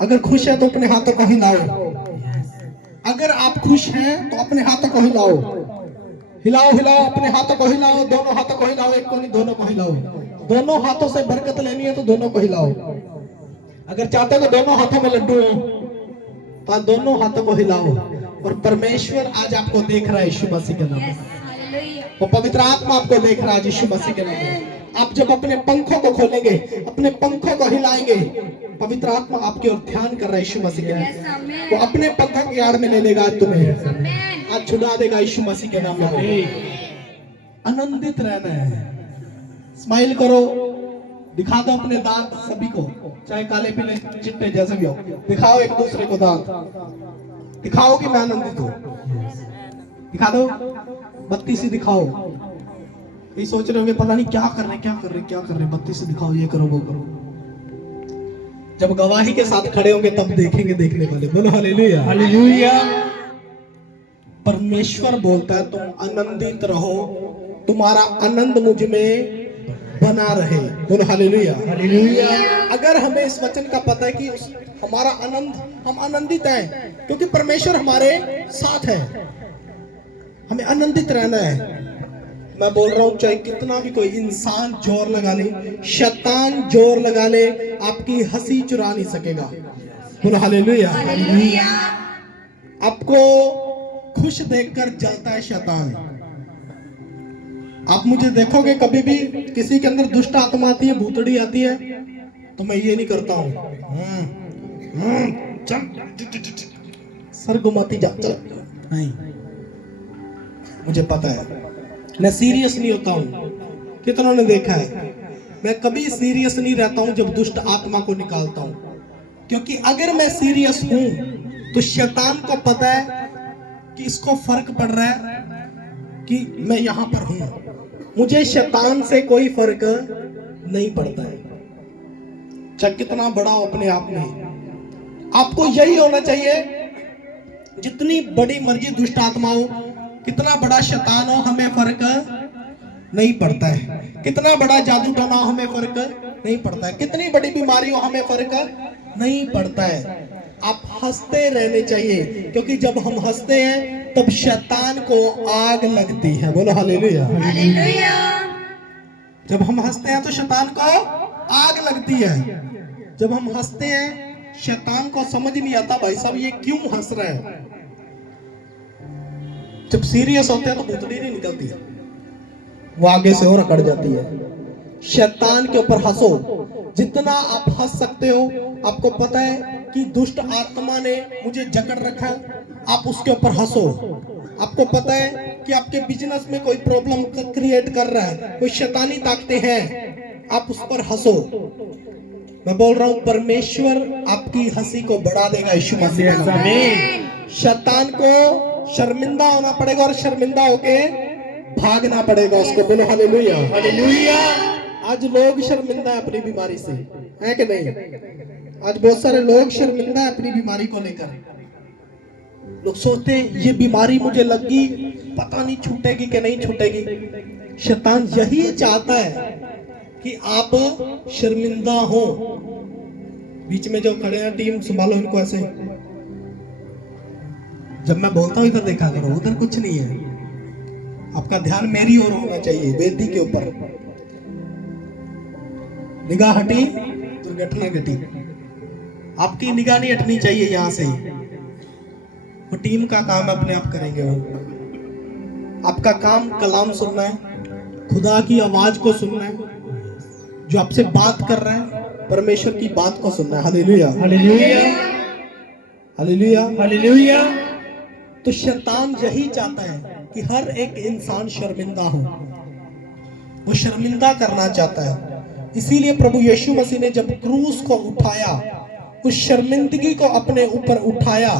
अगर खुश है तो अपने हाथों को हिलाओ। अगर आप खुश हैं तो अपने हाथों को हिलाओ, हिलाओ हिलाओ, अपने हाथों को हिलाओ, दोनों हाथों को हिलाओ, एक को नहीं, दोनों को हिलाओ। दोनों हाथों से बरकत लेनी है तो दोनों को हिलाओ। अगर चाहते हो तो दोनों हाथों में लड्डू हो तो आप दोनों हाथों को हिलाओ। और परमेश्वर आज आपको देख रहा है यीशु मसीह के नाम में। वो पवित्र आत्मा आपको देख रहा है यीशु मसीह के नाम में। आप जब अपने पंखों को खोलेंगे, अपने पंखों को हिलाएंगे, पवित्र आत्मा आपकी ओर ध्यान कर रहा है यीशु मसीह के नाम में। वो अपने पंखों की आड़ में ले लेगा आज तुम्हें, आज छुड़ा देगा यीशु मसीह के नाम में। आनंदित रहना है। स्माइल करो, दिखा दो अपने दांत सभी को, चाहे काले पीले चिट्टे जैसे भी हो, दिखाओ एक दूसरे को दांत, दिखाओ कि मैं आनंदित हूँ। दिखा दो, बत्ती से दिखाओ। ये सोच रहे होंगे पता नहीं क्या कर रहे, क्या कर रहे, क्या कर रहे, बत्ती से दिखाओ, ये करो, वो करो। जब गवाही के साथ खड़े होंगे तब देखेंगे देखने वाले। बोलो हालेलुया, हालेलुया। परमेश्वर बोलता है तुम आनंदित रहो, तुम्हारा आनंद मुझ में बना रहे। बोलो हालेलुया, हालेलुया। अगर हमें इस वचन का पता है कि हमारा आनंद, हम आनंदित हैं क्योंकि परमेश्वर हमारे साथ है, हमें आनंदित रहना है। मैं बोल रहा हूं, चाहे कितना भी कोई इंसान जोर लगा ले, शैतान जोर लगा ले, आपकी हंसी चुरा नहीं सकेगा। बोलो हालेलुया, हालेलुया। आपको खुश देखकर जलता है शैतान। आप मुझे देखोगे कभी भी किसी के अंदर दुष्ट आत्मा आती है, भूतड़ी आती है, तो मैं ये नहीं करता हूं, सर घुमाती जा, नहीं, मुझे पता है, मैं सीरियस नहीं होता हूं। कितनों ने देखा है, मैं कभी सीरियस नहीं रहता हूं जब दुष्ट आत्मा को निकालता हूं, क्योंकि अगर मैं सीरियस हूं तो शैतान को पता है कि इसको फर्क पड़ रहा है कि मैं यहां पर हूं, मुझे शैतान से कोई फर्क नहीं पड़ता है। चाहे कितना बड़ा हो अपने आप में, आपको यही होना चाहिए, जितनी बड़ी मर्जी दुष्ट आत्मा हो, कितना बड़ा शैतान हो, हमें फर्क नहीं पड़ता है। कितना बड़ा जादू टोना हो, हमें फर्क नहीं पड़ता है। कितनी बड़ी बीमारी हो, हमें फर्क नहीं पड़ता है। आप हंसते रहने चाहिए, क्योंकि जब हम हंसते हैं तब शैतान को आग लगती है। बोलो हालेलुया, हालेलुया। जब हम हंसते हैं तो शैतान को आग लगती है। जब हम हंसते हैं शैतान को समझ नहीं आता, भाई साहब ये क्यों हंस रहा है। जब सीरियस होते हैं तो भूतड़ी नहीं निकलती है, वो आगे से और अकड़ जाती है। शैतान के ऊपर हंसो, जितना आप हंस सकते हो। आपको पता है कि दुष्ट आत्मा ने मुझे जकड़ रखा है, आप उसके ऊपर हंसो। आपको पता है कि आपके बिजनेस में कोई प्रॉब्लम क्रिएट कर रहा है, कोई शैतानी ताकतें हैं, आप उस पर हंसो। मैं बोल रहा हूं, परमेश्वर आपकी हंसी को बढ़ा देगा यीशु मसीह के नाम में। शैतान को शर्मिंदा होना पड़ेगा और शर्मिंदा होके भागना पड़ेगा उसको। बोलो हालेलुया, हालेलुया। आज लोग शर्मिंदा है अपनी बीमारी से, है कि नहीं? आज बहुत सारे लोग शर्मिंदा है अपनी बीमारी को लेकर। लोग सोचते हैं ये बीमारी मुझे लगी, पता नहीं छूटेगी कि नहीं छूटेगी। शैतान यही चाहता है कि आप शर्मिंदा हो। बीच में जो खड़े हैं टीम, संभालो इनको ऐसे। जब मैं बोलता हूं इधर देखा करो, उधर कुछ नहीं है। आपका ध्यान मेरी ओर होना चाहिए, वेदी के ऊपर। निगाह हटी, दुर्घटना घटी। आपकी निगाह नहीं हटनी चाहिए यहां से। वो टीम का काम अपने आप करेंगे। वो आपका काम कलाम सुनना है, खुदा की आवाज को सुनना है, जो आपसे बात कर रहा है, परमेश्वर की बात को सुनना है। Hallelujah, hallelujah, hallelujah. हालेलुया। तो शैतान यही चाहता है कि हर एक इंसान शर्मिंदा हो, वो शर्मिंदा करना चाहता है। इसीलिए प्रभु यीशु मसीह ने जब क्रूस को उठाया, उस शर्मिंदगी को अपने ऊपर उठाया,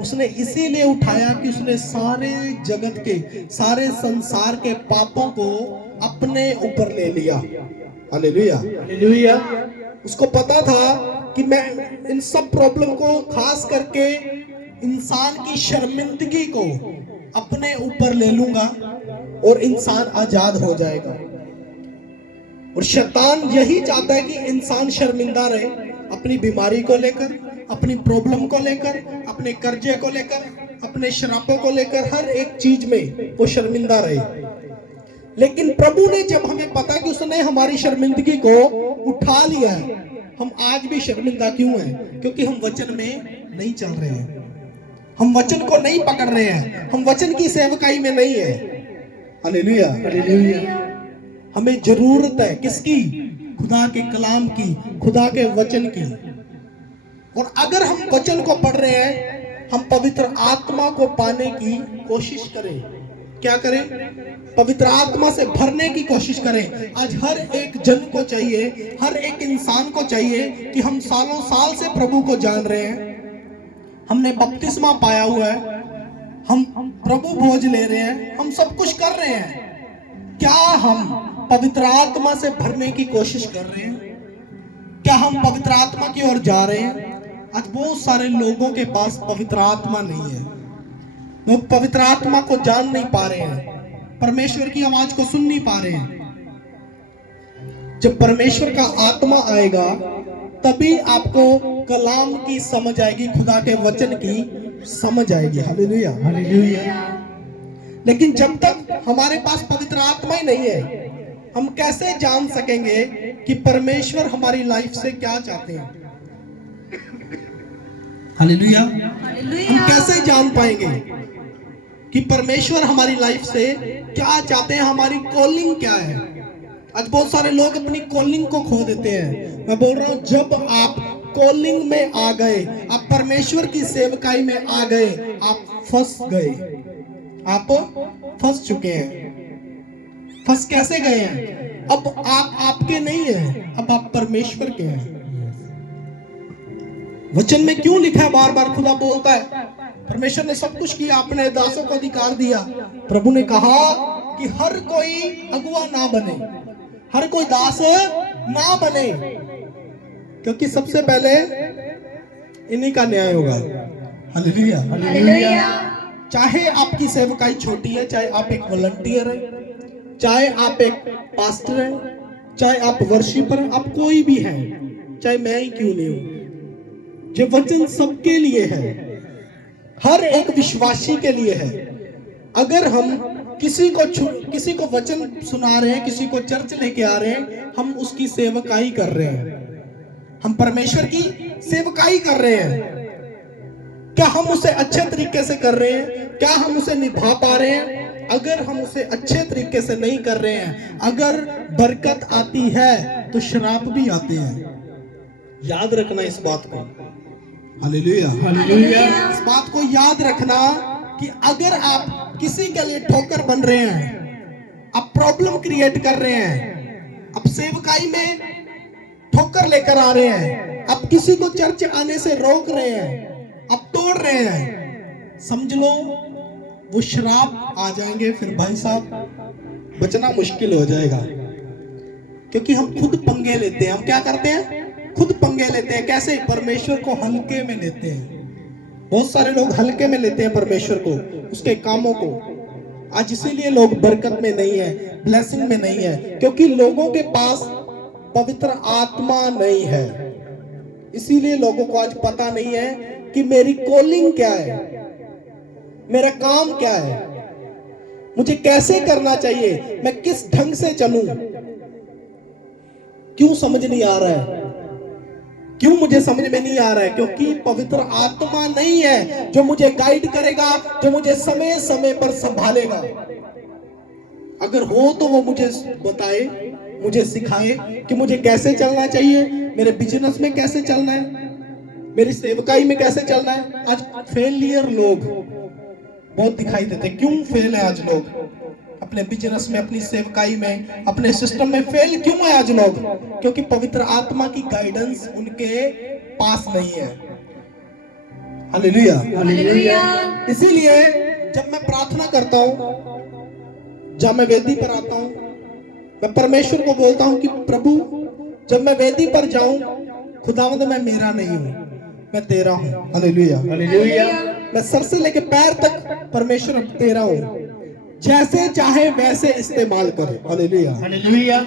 उसने इसीलिए उठाया कि उसने सारे जगत के, सारे संसार के पापों को अपने ऊपर ले लिया। Hallelujah, hallelujah. उसको पता था कि मैं इन सब प्रॉब्लम को, खास करके इंसान की शर्मिंदगी को अपने ऊपर ले लूंगा और इंसान आजाद हो जाएगा। और शैतान यही चाहता है कि इंसान शर्मिंदा रहे, अपनी बीमारी को लेकर, अपनी प्रॉब्लम को लेकर, अपने कर्जे को लेकर, अपने श्रापों को लेकर, हर एक चीज में वो शर्मिंदा रहे। लेकिन प्रभु ने जब हमें पता कि उसने हमारी शर्मिंदगी को उठा लिया है, हम आज भी शर्मिंदा क्यों हैं? क्योंकि हम वचन में नहीं चल रहे हैं, हम वचन को नहीं पकड़ रहे हैं, हम वचन की सेवकाई में नहीं है। Hallelujah, hallelujah. हमें जरूरत है किसकी? खुदा के कलाम की, खुदा के वचन की। और अगर हम वचन को पढ़ रहे हैं, हम पवित्र आत्मा को पाने की कोशिश करें। क्या करें? पवित्र आत्मा से भरने की कोशिश करें। आज हर एक जन को चाहिए, हर एक इंसान को चाहिए कि हम सालों साल से प्रभु को जान रहे हैं, हमने बपतिस्मा पाया हुआ है, हम प्रभु भोज ले रहे हैं, हम सब कुछ कर रहे हैं। क्या हम पवित्र आत्मा से भरने की कोशिश कर रहे हैं? क्या हम पवित्र आत्मा की ओर जा रहे हैं? आज बहुत सारे लोगों के पास पवित्र आत्मा नहीं है, लोग पवित्र आत्मा को जान नहीं पा रहे हैं, परमेश्वर की आवाज को सुन नहीं पा रहे हैं। जब परमेश्वर का आत्मा आएगा तभी आपको कलाम की समझ आएगी, खुदा के वचन की समझ आएगी। Hallelujah, hallelujah. लेकिन जब तक हमारे पास पवित्र आत्मा ही नहीं है, हम कैसे जान सकेंगे कि परमेश्वर हमारी लाइफ से क्या चाहते हैं? हालेलुया, हम कैसे जान पाएंगे कि परमेश्वर हमारी लाइफ से क्या चाहते हैं, हमारी कॉलिंग क्या है? आज बहुत सारे लोग अपनी कॉलिंग को खो देते हैं। मैं बोल रहा हूं, जब आप कॉलिंग में आ गए, आप परमेश्वर की सेवकाई में आ गए, आप फंस गए, आप फंस चुके हैं। फंस कैसे गए हैं? अब आप आपके नहीं है, अब आप परमेश्वर के हैं। वचन में क्यों लिखा है? बार बार खुदा बोलता है, परमेश्वर ने सब कुछ किया, अपने दासों को अधिकार दिया। प्रभु ने कहा कि हर कोई अगुआ ना बने, हर कोई दास ना बने, क्योंकि सबसे पहले इन्हीं का न्याय होगा। Hallelujah, hallelujah. चाहे आपकी सेवकाई छोटी है, चाहे आप एक वॉलंटियर है, चाहे आप एक पास्टर है, चाहे आप वर्शिपर हैं, आप कोई भी हैं, चाहे मैं ही क्यों नहीं हूं, ये वचन सबके लिए है, हर एक विश्वासी के लिए है। अगर हम किसी को वचन सुना रहे हैं, किसी को चर्च लेके आ रहे हैं, हम उसकी सेवकाई कर रहे हैं, हम परमेश्वर की सेवकाई कर रहे हैं। क्या हम उसे अच्छे तरीके से कर रहे हैं? क्या हम उसे निभा पा रहे हैं? अगर हम उसे अच्छे तरीके से नहीं कर रहे हैं, अगर बरकत आती है तो श्राप भी आते हैं। याद रखना इस बात को। Hallelujah, hallelujah. इस बात को याद रखना कि अगर आप किसी के लिए ठोकर बन रहे हैं, आप प्रॉब्लम क्रिएट कर रहे हैं, आप सेवकाई में ठोकर लेकर आ रहे हैं, आप किसी को चर्च आने से रोक रहे हैं, आप तोड़ रहे हैं, समझ लो वो श्राप आ जाएंगे। फिर भाई साहब बचना मुश्किल हो जाएगा, क्योंकि हम खुद पंगे लेते हैं। हम क्या करते हैं? खुद पंगे लेते हैं। कैसे? परमेश्वर को हल्के में लेते हैं। बहुत सारे लोग हल्के में लेते हैं परमेश्वर को, उसके कामों को। आज इसीलिए लोग बरकत में नहीं है, ब्लेसिंग में नहीं है, क्योंकि लोगों के पास पवित्र आत्मा नहीं है। इसीलिए लोगों को आज पता नहीं है कि मेरी कॉलिंग क्या है, मेरा काम क्या है, मुझे कैसे करना चाहिए, मैं किस ढंग से चलूं। क्यों समझ नहीं आ रहा है? क्यों मुझे समझ में नहीं आ रहा है? क्योंकि पवित्र आत्मा नहीं है जो मुझे गाइड करेगा, जो मुझे समय समय पर संभालेगा। अगर हो तो वो मुझे बताए, मुझे सिखाए कि मुझे कैसे चलना चाहिए, मेरे बिजनेस में कैसे चलना है, मेरी सेवकाई में कैसे चलना है। आज फेलियर लोग बहुत दिखाई देते। क्यों फेल है आज लोग? अपने बिजनेस में, अपनी सेवकाई में, अपने सिस्टम में फेल क्यों है आज लोग? क्योंकि पवित्र आत्मा की गाइडेंस उनके पास नहीं है। हालेलुया। हालेलुया। इसीलिए जब मैं प्रार्थना करता हूं, जब मैं वेदी पर आता हूं, मैं परमेश्वर को बोलता हूं कि प्रभु, जब मैं वेदी पर जाऊं, खुदावंद मैं मेरा नहीं हूं, मैं तेरा हूं। हालेलुया। हालेलुया। मैं सर से लेके पैर तक परमेश्वर तेरा हूं, जैसे चाहे वैसे इस्तेमाल कर। हालेलुया। हालेलुया।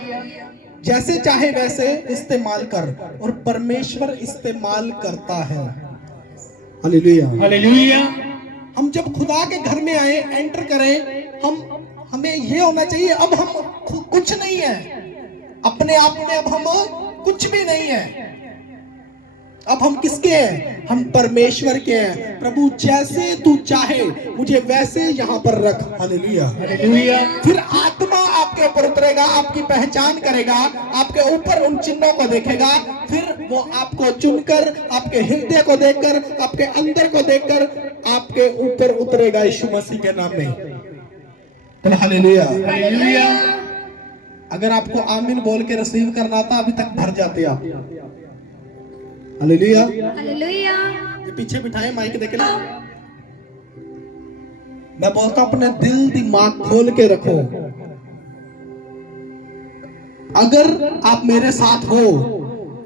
जैसे चाहे वैसे इस्तेमाल कर, और परमेश्वर इस्तेमाल करता है। हालेलुया। हालेलुया। हम जब खुदा के घर में आए, एंटर करें, हमें ये होना चाहिए अब हम कुछ नहीं है, अपने आप में अब हम कुछ भी नहीं है। अब हम किसके हैं? हम परमेश्वर के हैं। प्रभु जैसे तू चाहे मुझे वैसे यहाँ पर रख। हालेलुया। हालेलुया। फिर आत्मा आपके ऊपर उतरेगा, आपकी पहचान करेगा, आपके ऊपर उन चिन्हों को देखेगा, फिर वो आपको चुनकर, आपके हृदय को देखकर, आपके अंदर को देखकर आपके ऊपर उतरेगा यीशु मसीह के नाम में। हालेलुया। हालेलुया। अगर आपको आमीन बोल के रिसीव करना था, अभी तक भर जाते आप। हालेलुया। हालेलुया। ये पीछे बिठाए, माइक देखे। मैं बोलता हूं अपने दिल दिमाग खोल के रखो। अगर आप मेरे साथ हो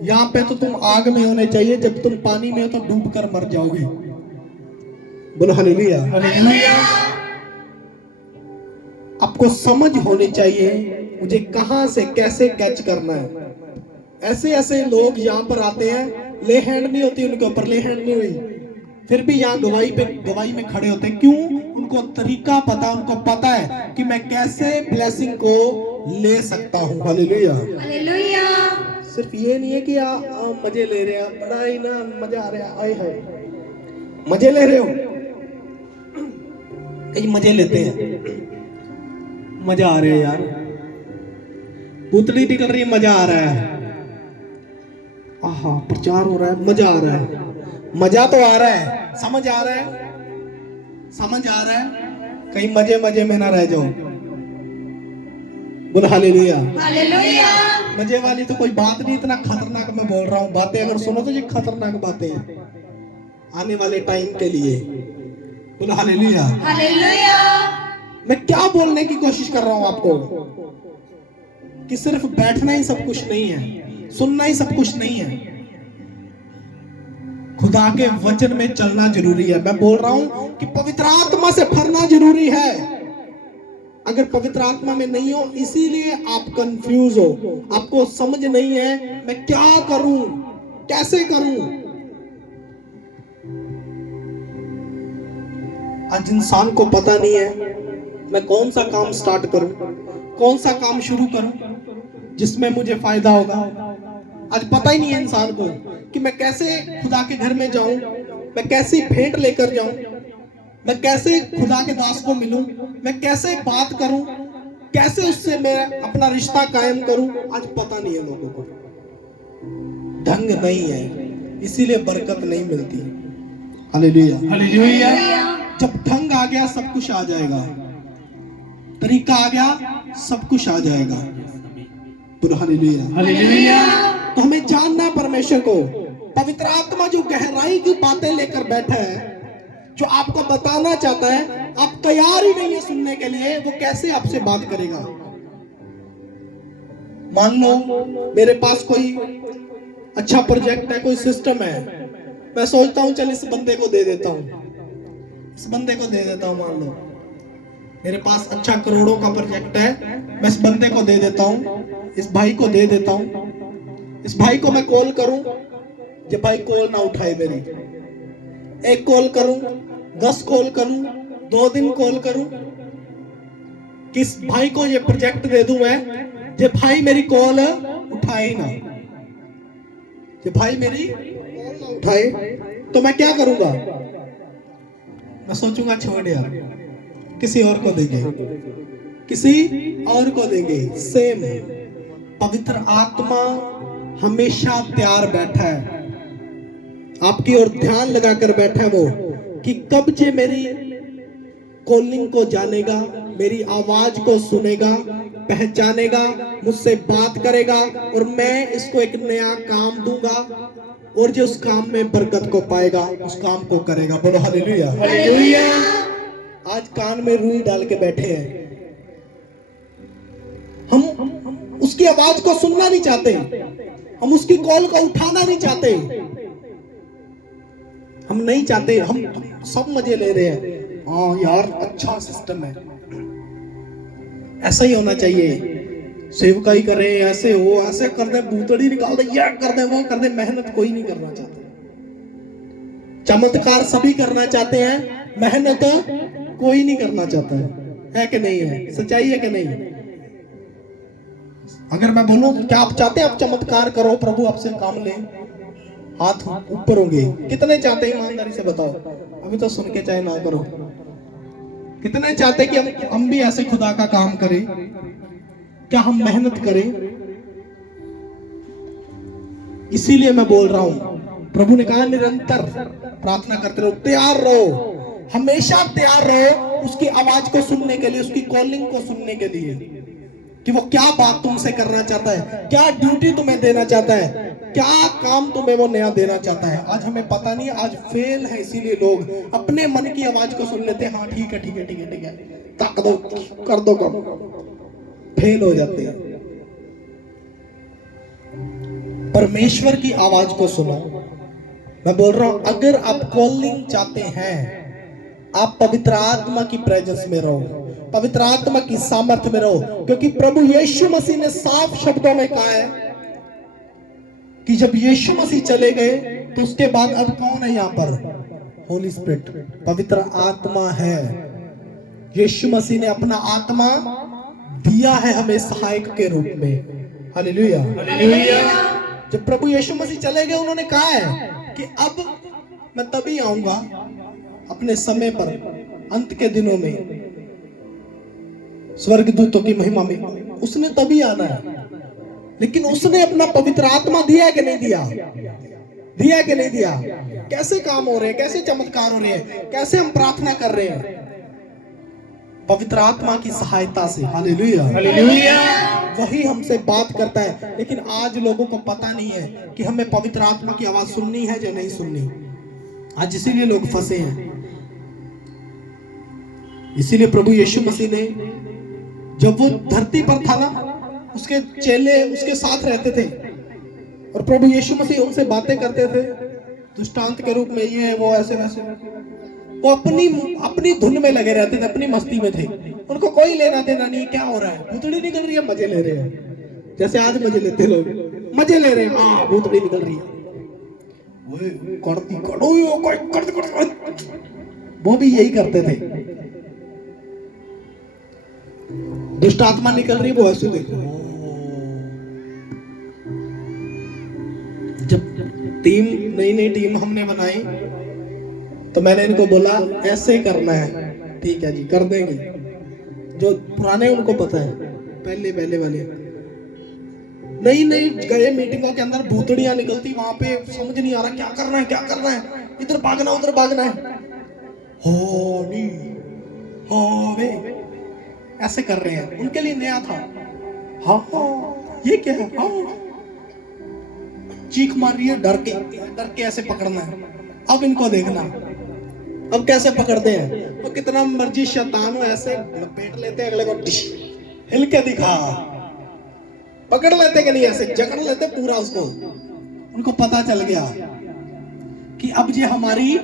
यहाँ पे, तो तुम आग में होने चाहिए, जब तुम पानी में हो तो डूब कर मर जाओगे। बोलो हालेलुया। हालेलुया। आपको समझ होनी चाहिए मुझे कहां से कैसे कैच करना है। ऐसे ऐसे लोग यहाँ पर आते हैं, ले हैंड नहीं होती उनके ऊपर, ले हैंड नहीं हुई, फिर भी यहाँ गवाही में खड़े होते हैं। क्यों? उनको तरीका पता, उनको पता है कि मैं कैसे ब्लेसिंग को ले सकता हूँ। हालेलुया। हालेलुया। सिर्फ ये नहीं है कि आप मजे ले रहे हैं, बड़ा ही ना मजा आ रहा है, आए है मजे ले रहे हो। कई मजे लेते हैं, मजा आ रहा है यार, पुतली निकल रही है, मजा आ रहा है, आहा प्रचार हो रहा है, मजा आ रहा है। मजा तो आ रहा है, समझ आ रहा है, समझ आ रहा है। कहीं मजे मजे में ना रह जाओ। बोल हालेलुया। हालेलुया। मजे वाली तो कोई बात नहीं, इतना खतरनाक मैं बोल रहा हूँ। बातें अगर सुनो तो ये खतरनाक बातें हैं आने वाले टाइम के लिए। बोल हालेलुया। हालेलुया। मैं क्या बोलने की कोशिश कर रहा हूं आपको, कि सिर्फ बैठना ही सब कुछ नहीं है, सुनना ही सब कुछ नहीं है, खुदा के वचन में चलना जरूरी है। मैं बोल रहा हूं कि पवित्र आत्मा से भरना जरूरी है। अगर पवित्र आत्मा में नहीं हो, इसीलिए आप कंफ्यूज हो, आपको समझ नहीं है मैं क्या करूं, कैसे करूं। आज इंसान को पता नहीं है मैं कौन सा काम स्टार्ट करूं, कौन सा काम शुरू करूं जिसमें मुझे फायदा होगा। आज पता ही नहीं है इंसान को कि मैं कैसे खुदा के घर में जाऊं, मैं कैसे भेंट लेकर जाऊं, मैं कैसे खुदा के दास को मिलूं, मैं कैसे बात करूं, कैसे उससे मैं अपना रिश्ता कायम करूं। आज पता नहीं है लोगों को, ढंग नहीं है, इसीलिए बरकत नहीं मिलती। हालेलुया। हालेलुया। जब ढंग आ गया सब कुछ आ जाएगा, तरीका आ गया सब कुछ आ जाएगा। हालेलुया। हालेलुया। तो हमें जानना परमेश्वर को, पवित्र आत्मा जो गहराई की बातें लेकर बैठा है, जो आपको बताना चाहता है, आप तैयार ही नहीं है सुनने के लिए, वो कैसे आपसे बात करेगा। मान लो मेरे पास कोई अच्छा प्रोजेक्ट है, कोई सिस्टम है, मैं सोचता हूं चल इस बंदे को दे देता हूं, इस बंदे को दे देता हूं। मान लो मेरे पास अच्छा करोड़ों का प्रोजेक्ट है, मैं इस बंदे को दे देता हूं, इस भाई को दे देता हूं। इस भाई को मैं कॉल करूं, ये भाई कॉल ना उठाए मेरी, एक कॉल करूं, 10 कॉल करूं, 2 दिन कॉल करूं, किस भाई को ये प्रोजेक्ट दे दूं मैं, ये भाई मेरी कॉल उठाए ना, ये भाई मेरी कॉल ना उठाए, तो मैं क्या करूंगा? मैं सोचूंगा छोड़ यार, किसी और को देंगे, किसी और को देंगे। सेम पवित्र आत्मा हमेशा तैयार बैठा है, आपकी ओर ध्यान लगाकर बैठा है वो, कि कब जे मेरी कॉलिंग को जानेगा, मेरी आवाज को सुनेगा, पहचानेगा, मुझसे बात करेगा और मैं इसको एक नया काम दूंगा और जो उस काम में बरकत को पाएगा उस काम को करेगा। बोलो हालेलुया। हालेलुया। आज कान में रुई डाल के बैठे हैं, हम उसकी आवाज को सुनना नहीं चाहते, हम उसकी कॉल को उठाना नहीं चाहते, हम नहीं चाहते, हम सब मजे ले रहे हैं। हाँ यार अच्छा सिस्टम है, ऐसा ही होना चाहिए, सेवकाई करें, ऐसे हो, ऐसे कर दे, भूतड़ी निकाल दे, यह कर दे, वो कर दे। मेहनत कोई नहीं करना चाहता, चमत्कार सभी करना चाहते हैं, मेहनत कोई नहीं करना चाहता है कि नहीं है? सच्चाई है कि नहीं? अगर मैं बोलूं क्या आप चाहते हैं आप चमत्कार करो, प्रभु आपसे काम ले, हाथ ऊपर होंगे। कितने चाहते हैं ईमानदारी से बताओ? अभी तो सुन के चाहे ना करो। कितने चाहते कि हम भी ऐसे खुदा का काम करें? क्या हम मेहनत करें? इसीलिए मैं बोल रहा हूं, प्रभु ने कहा निरंतर प्रार्थना करते रहो, तैयार रहो, हमेशा तैयार रहो उसकी आवाज को सुनने के लिए, उसकी कॉलिंग को सुनने के लिए, कि वो क्या बात तुमसे करना चाहता है, क्या ड्यूटी तुम्हें देना चाहता है, क्या काम तुम्हें वो नया देना चाहता है। आज हमें पता नहीं, आज फेल है, इसीलिए लोग अपने मन की आवाज को सुन लेते हैं। हाँ ठीक है ठीक है ठीक है ठीक है, ताक दो, कर दो काम, फेल हो जाते हैं। परमेश्वर की आवाज को सुनो। मैं बोल रहा हूं, अगर आप कॉलिंग चाहते हैं, आप पवित्र आत्मा की प्रेजेंस में रहो, पवित्र आत्मा की सामर्थ्य में रहो, क्योंकि प्रभु यीशु मसीह ने साफ शब्दों में कहा है कि जब यीशु मसीह चले गए तो उसके बाद अब कौन है यहाँ पर? होली स्पिरिट, पवित्र आत्मा है। यीशु मसीह ने अपना आत्मा दिया है हमें सहायक के रूप में। हालेलुया। जब प्रभु यीशु मसीह चले गए, उन्होंने कहा है कि अब मैं तभी आऊंगा अपने समय पर, अंत के दिनों में, स्वर्गदूतों की महिमा में, उसने तभी आना है। लेकिन उसने अपना पवित्र आत्मा दिया कि नहीं दिया? दिया कि नहीं दिया? कैसे काम हो रहे हैं, कैसे चमत्कार हो रहे हैं, कैसे हम प्रार्थना कर रहे हैं? पवित्र आत्मा की सहायता से। हालेलुया। हालेलुया। वही हमसे बात करता है। लेकिन आज लोगों को पता नहीं है कि हमें पवित्र आत्मा की आवाज सुननी है या नहीं सुननी। आज इसीलिए लोग फंसे हैं। इसीलिए प्रभु यीशु मसीह ने, जब वो धरती पर था ना, उसके चेले उसके साथ रहते थे और प्रभु यीशु मसीह उनसे बातें करते थे दृष्टांत के रूप में, ये वो ऐसे वैसे। वो अपनी धुन में लगे रहते थे, अपनी मस्ती में थे, उनको कोई लेना देना नहीं क्या हो रहा है। भूतड़ी निकल रही है, मजे ले रहे हैं, जैसे आज मजे लेते लोग, मजे ले रहे हैं। हाँ भूतड़ी निकल रही है, वो भी यही करते थे। दुष्ट आत्मा निकल रही है, वो ऐसे देखो। जब नई टीम हमने बनाई तो मैंने इनको बोला ऐसे करना है, ठीक है जी कर देंगे। जो पुराने उनको पता है, पहले वाले नई गए मीटिंगों के अंदर, भूतड़ियां निकलती, वहां पे समझ नहीं आ रहा क्या करना है, इधर भागना उधर भागना है, हो नहीं हो वे ऐसे कर रहे हैं। उनके लिए नया था। हाँ ये क्या है? हाँ चीख मार रही है, डर के ऐसे पकड़ना है। अब इनको देखना, अब कैसे पकड़ते हैं। तो कितना मर्जी शैतान हो, ऐसे लपेट लेते हैं अगले को, हिल के दिखा, पकड़ लेते कि नहीं, ऐसे जकड़ लेते पूरा उसको। उनको पता चल गया कि अब ये हमारी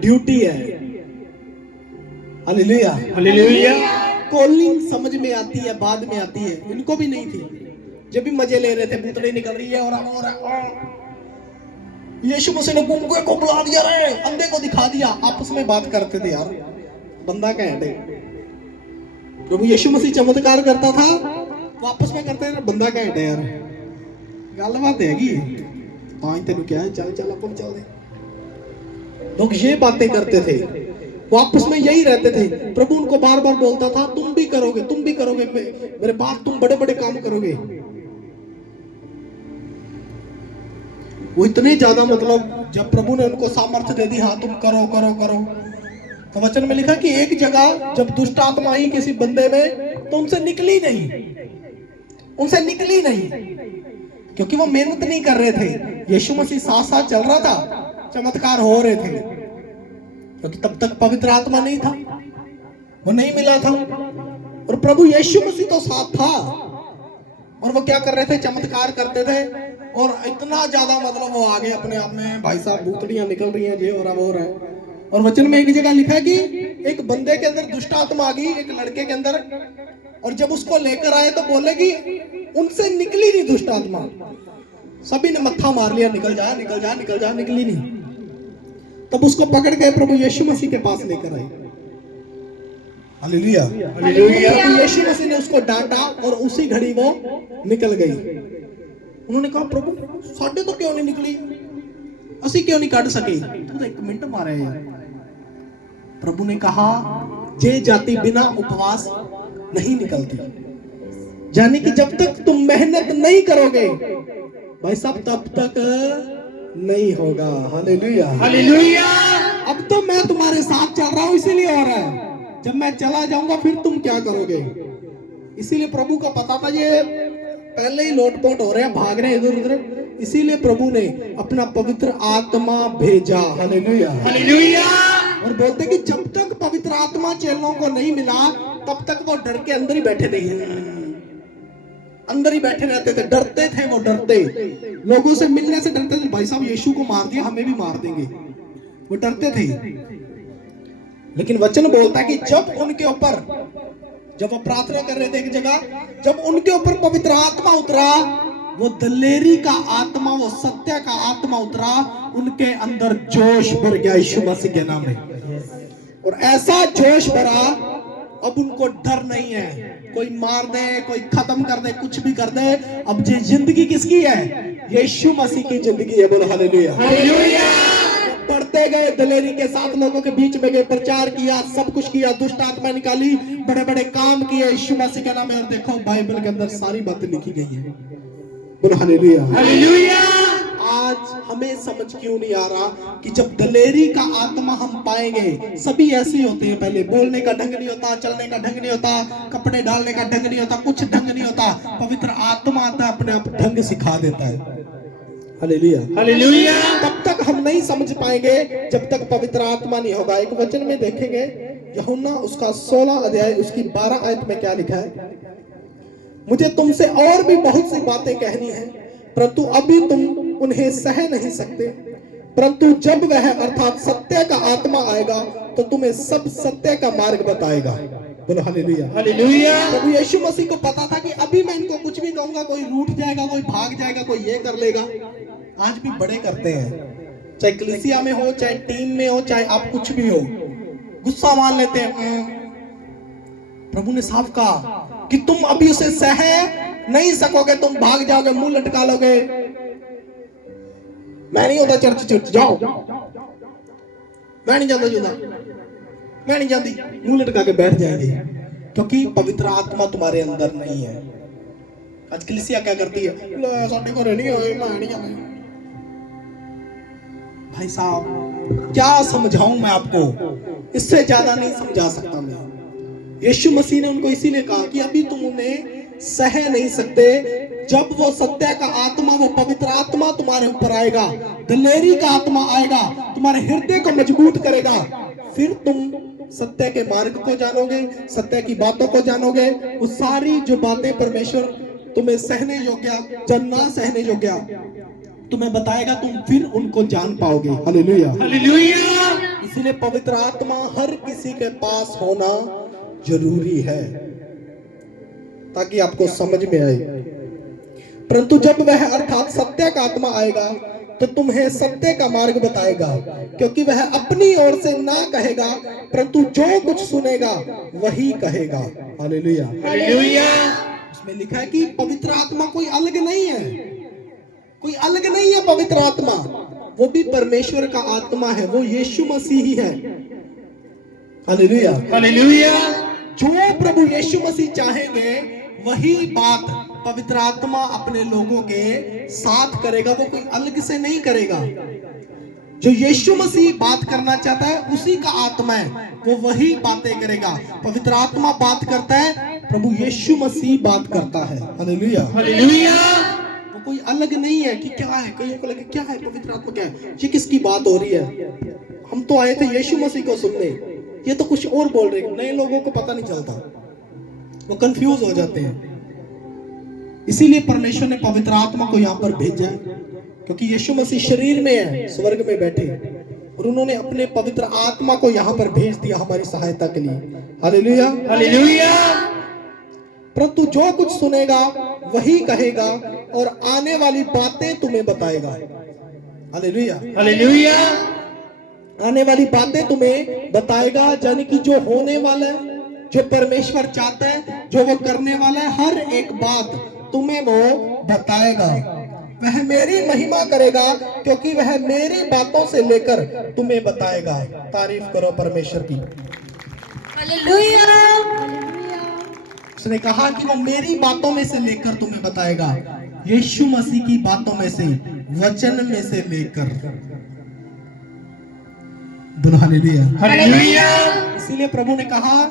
ड्यूटी है। हालेलुया। हालेलुया। कॉलिंग समझ में आती है, बाद में आती है। इनको भी नहीं थी, जब भी मजे ले रहे थे, भूतड़ी निकल रही है और यीशु मसीह ने गूंगे को बुला दिया, रे अंधे को दिखा दिया। आपस में बात करते थे, यार बंदा क्या है। प्रभु यीशु मसीह चमत्कार करता था, वापस में करते थे, बंदा क्या है यार, गल बात हैगी। हाँ तेन क्या है, चल चल अपन चल दे। लोग ये बातें करते थे, वापस में यही रहते थे। प्रभु उनको बार बार बोलता था, तुम भी करोगे, मेरे बाद तुम बड़े बड़े काम करोगे। वो इतने ज्यादा मतलब जब प्रभु ने उनको सामर्थ्य दे दी, हाँ तुम करो करो करो, तो वचन में लिखा कि एक जगह जब दुष्ट आत्मा आई किसी बंदे में तो उनसे निकली नहीं, क्योंकि वो मेहनत नहीं कर रहे थे। यीशु मसीह साथ साथ चल रहा था, चमत्कार हो रहे थे, क्योंकि तब तक पवित्र आत्मा नहीं था, वो नहीं मिला था। और प्रभु यीशु मसीह तो साथ था, और वो क्या कर रहे थे, चमत्कार करते थे। और इतना ज्यादा मतलब वो आगे अपने आप में, भाई साहब भूतड़ियां निकल रही हैं, ये हो रहा है। और वचन में एक जगह लिखा है कि एक बंदे के अंदर दुष्ट आत्मा आ गई, एक लड़के के अंदर, और जब उसको लेकर आए तो बोले कि उनसे निकली नहीं दुष्ट आत्मा। सभी ने मत्था मार लिया, निकल जा निकल जा निकल जा, निकली नहीं। तब उसको पकड़ के प्रभु यीशु मसीह के पास लेकर आए। Hallelujah, hallelujah. प्रभु यीशु मसीह ने उसको डांटा और उसी घड़ी वो निकल गई। उन्होंने कहा प्रभु साढ़े तो क्यों नहीं निकली, असी क्यों नहीं काट सके, तो एक मिनट मारे यार। प्रभु ने कहा जे जाति बिना उपवास नहीं निकलती, यानी कि जब तक तुम मेहनत नहीं करोगे भाई साहब तब तक नहीं होगा। Hallelujah, hallelujah. अब तो मैं तुम्हारे साथ चल रहा हूं इसीलिए हो रहा है, जब मैं चला जाऊंगा फिर तुम क्या करोगे। इसीलिए प्रभु का पता था ये पहले ही लोटपोट हो रहे हैं, भाग रहे हैं इधर उधर, इसीलिए प्रभु ने अपना पवित्र आत्मा भेजा। Hallelujah, hallelujah. और बोलते कि जब तक पवित्र आत्मा चेलों को नहीं मिला तब तक वो डर के अंदर ही बैठे नहीं, अंदर ही बैठे रहते थे, डरते थे, वो डरते, लोगों से मिलने से डरते थे। भाई साहब यीशु को मार दिया, हमें भी मार देंगे, वो डरते थे। लेकिन वचन बोलता है कि जब उनके ऊपर, जब वो प्रार्थना कर रहे थे एक जगह, जब उनके ऊपर पवित्र आत्मा उतरा, वो दलेरी का आत्मा, वो सत्य का आत्मा उतरा, उनके अंदर जोश भर गया यीशु मसीह के नाम में। और ऐसा जोश भरा, अब उनको डर नहीं है, कोई मार दे, कोई खत्म कर दे, कुछ भी कर दे। अब ये जिंदगी किसकी है, यीशु मसीह की जिंदगी है। बोलो हालेलुया, हालेलुया। पढ़ते गए, दलेरी के साथ लोगों के बीच में गए, प्रचार किया, सब कुछ किया, दुष्ट आत्मा निकाली, बड़े बड़े काम किए यीशु मसीह के नाम में। और देखो बाइबल के अंदर सारी बातें लिखी गई है। बोलो हालेलुया, हालेलुया। आज हमें समझ क्यों नहीं आ रहा कि जब दलेरी का आत्मा हम पाएंगे, सभी ऐसे होते हैं, पहले बोलने का ढंग नहीं होता, चलने का ढंग नहीं होता, कपड़े डालने का ढंग नहीं होता, कुछ ढंग नहीं होता। पवित्र आत्मा आता अपने आप ढंग सिखा देता है। Hallelujah, hallelujah. तब तक हम नहीं समझ पाएंगे जब तक पवित्र आत्मा नहीं होगा। एक वचन में देखेंगे यूहन्ना उसका 16 अध्याय उसकी 12 आयत में क्या लिखा है, मुझे तुमसे और भी बहुत सी बातें कहनी है, परंतु अभी तुम उन्हें सह नहीं सकते। परंतु जब वह अर्थात सत्य का आत्मा आएगा तो तुम्हें सब सत्य का मार्ग बताएगा। बोलो हालेलुया, हालेलुया। प्रभु यीशु मसीह को पता था कि अभी मैं इनको कुछ भी कहूंगा, कोई रूठ जाएगा, कोई भाग जाएगा, कोई ये कर लेगा। आज भी बड़े करते हैं, चाहे कलीसिया में हो, चाहे टीम में हो, चाहे आप कुछ भी हो, गुस्सा मान लेते हैं। प्रभु ने साफ कहा कि तुम अभी उसे सह नहीं सकोगे, तुम भाग जाओगे, मुंह लटका लोगे। मैं नहीं होता चर्च, चर्च जाओ, मैं नहीं जाता जुदा, मैं नहीं जाती, मुंह लटका के बैठ जाएंगे, क्योंकि पवित्र आत्मा तुम्हारे अंदर नहीं है। आज कलीसिया क्या करती है, साडे को नहीं होए, मैं नहीं जाता। भाई साहब क्या समझाऊं मैं आपको, इससे ज्यादा नहीं समझा सकता मैं। यीशु मसीह ने उनको इसीलिए कहा कि अभी तुम उन्हें सह नहीं सकते, जब वो सत्य का आत्मा, वो पवित्र आत्मा तुम्हारे ऊपर आएगा, दलेरी का आत्मा आएगा, तुम्हारे हृदय को मजबूत करेगा, फिर तुम सत्य के मार्ग को जानोगे, सत्य की बातों को जानोगे। वो सारी जो बातें परमेश्वर तुम्हें सहने योग्य, ना सहने योग्य तुम्हें बताएगा, तुम फिर उनको जान पाओगे। Hallelujah, hallelujah. इसलिए पवित्र आत्मा हर किसी के पास होना जरूरी है ताकि आपको समझ में आए। परंतु जब वह अर्थात सत्य का आत्मा आएगा तो तुम्हें सत्य का मार्ग बताएगा, क्योंकि वह अपनी ओर से ना कहेगा, परंतु जो कुछ सुनेगा वही कहेगा। Hallelujah, hallelujah. उसमें लिखा है कि पवित्र आत्मा कोई अलग नहीं है, कोई अलग नहीं है। पवित्र आत्मा वो भी परमेश्वर का आत्मा है, वो यीशु मसीह ही है। Hallelujah, hallelujah. जो प्रभु यीशु मसीह चाहेंगे वही बात पवित्र आत्मा अपने लोगों के साथ करेगा, वो कोई अलग से नहीं करेगा। जो यीशु मसीह बात करना चाहता है उसी का आत्मा है, वो वही बातें करेगा। पवित्र आत्मा बात करता है, प्रभु यीशु मसीह बात करता है। Hallelujah, hallelujah. वो कोई अलग नहीं है कि क्या है। कईयों को लगे क्या है पवित्र आत्मा, क्या है, ये किसकी बात हो रही है। हम तो आए थे यीशु मसीह को सुनने, ये तो कुछ और बोल रहे हैं। नए लोगों को पता नहीं चलता, वो कंफ्यूज हो जाते हैं। इसीलिए परमेश्वर ने पवित्र आत्मा को यहाँ पर भेजा, क्योंकि यीशु मसीह शरीर में है, स्वर्ग में बैठे, और उन्होंने अपने पवित्र आत्मा को यहाँ पर भेज दिया हमारी सहायता के लिए। Hallelujah, hallelujah. परंतु जो कुछ सुनेगा वही कहेगा और आने वाली बातें तुम्हें बताएगा। Hallelujah, hallelujah. आने वाली बातें तुम्हें बताएगा, यानी कि जो होने वाला है, जो परमेश्वर चाहता है, जो वो करने वाला है, हर एक बात तुम्हें वो बताएगा। वह मेरी महिमा करेगा, क्योंकि वह मेरी बातों से लेकर तुम्हें बताएगा। तारीफ करो परमेश्वर की। हालेलुया। उसने कहा कि वो मेरी बातों में से लेकर तुम्हें बताएगा, यीशु मसीह की बातों में से, वचन में से लेकर। बोलो हालेलुया, हालेलुया। इसीलिए प्रभु ने कहा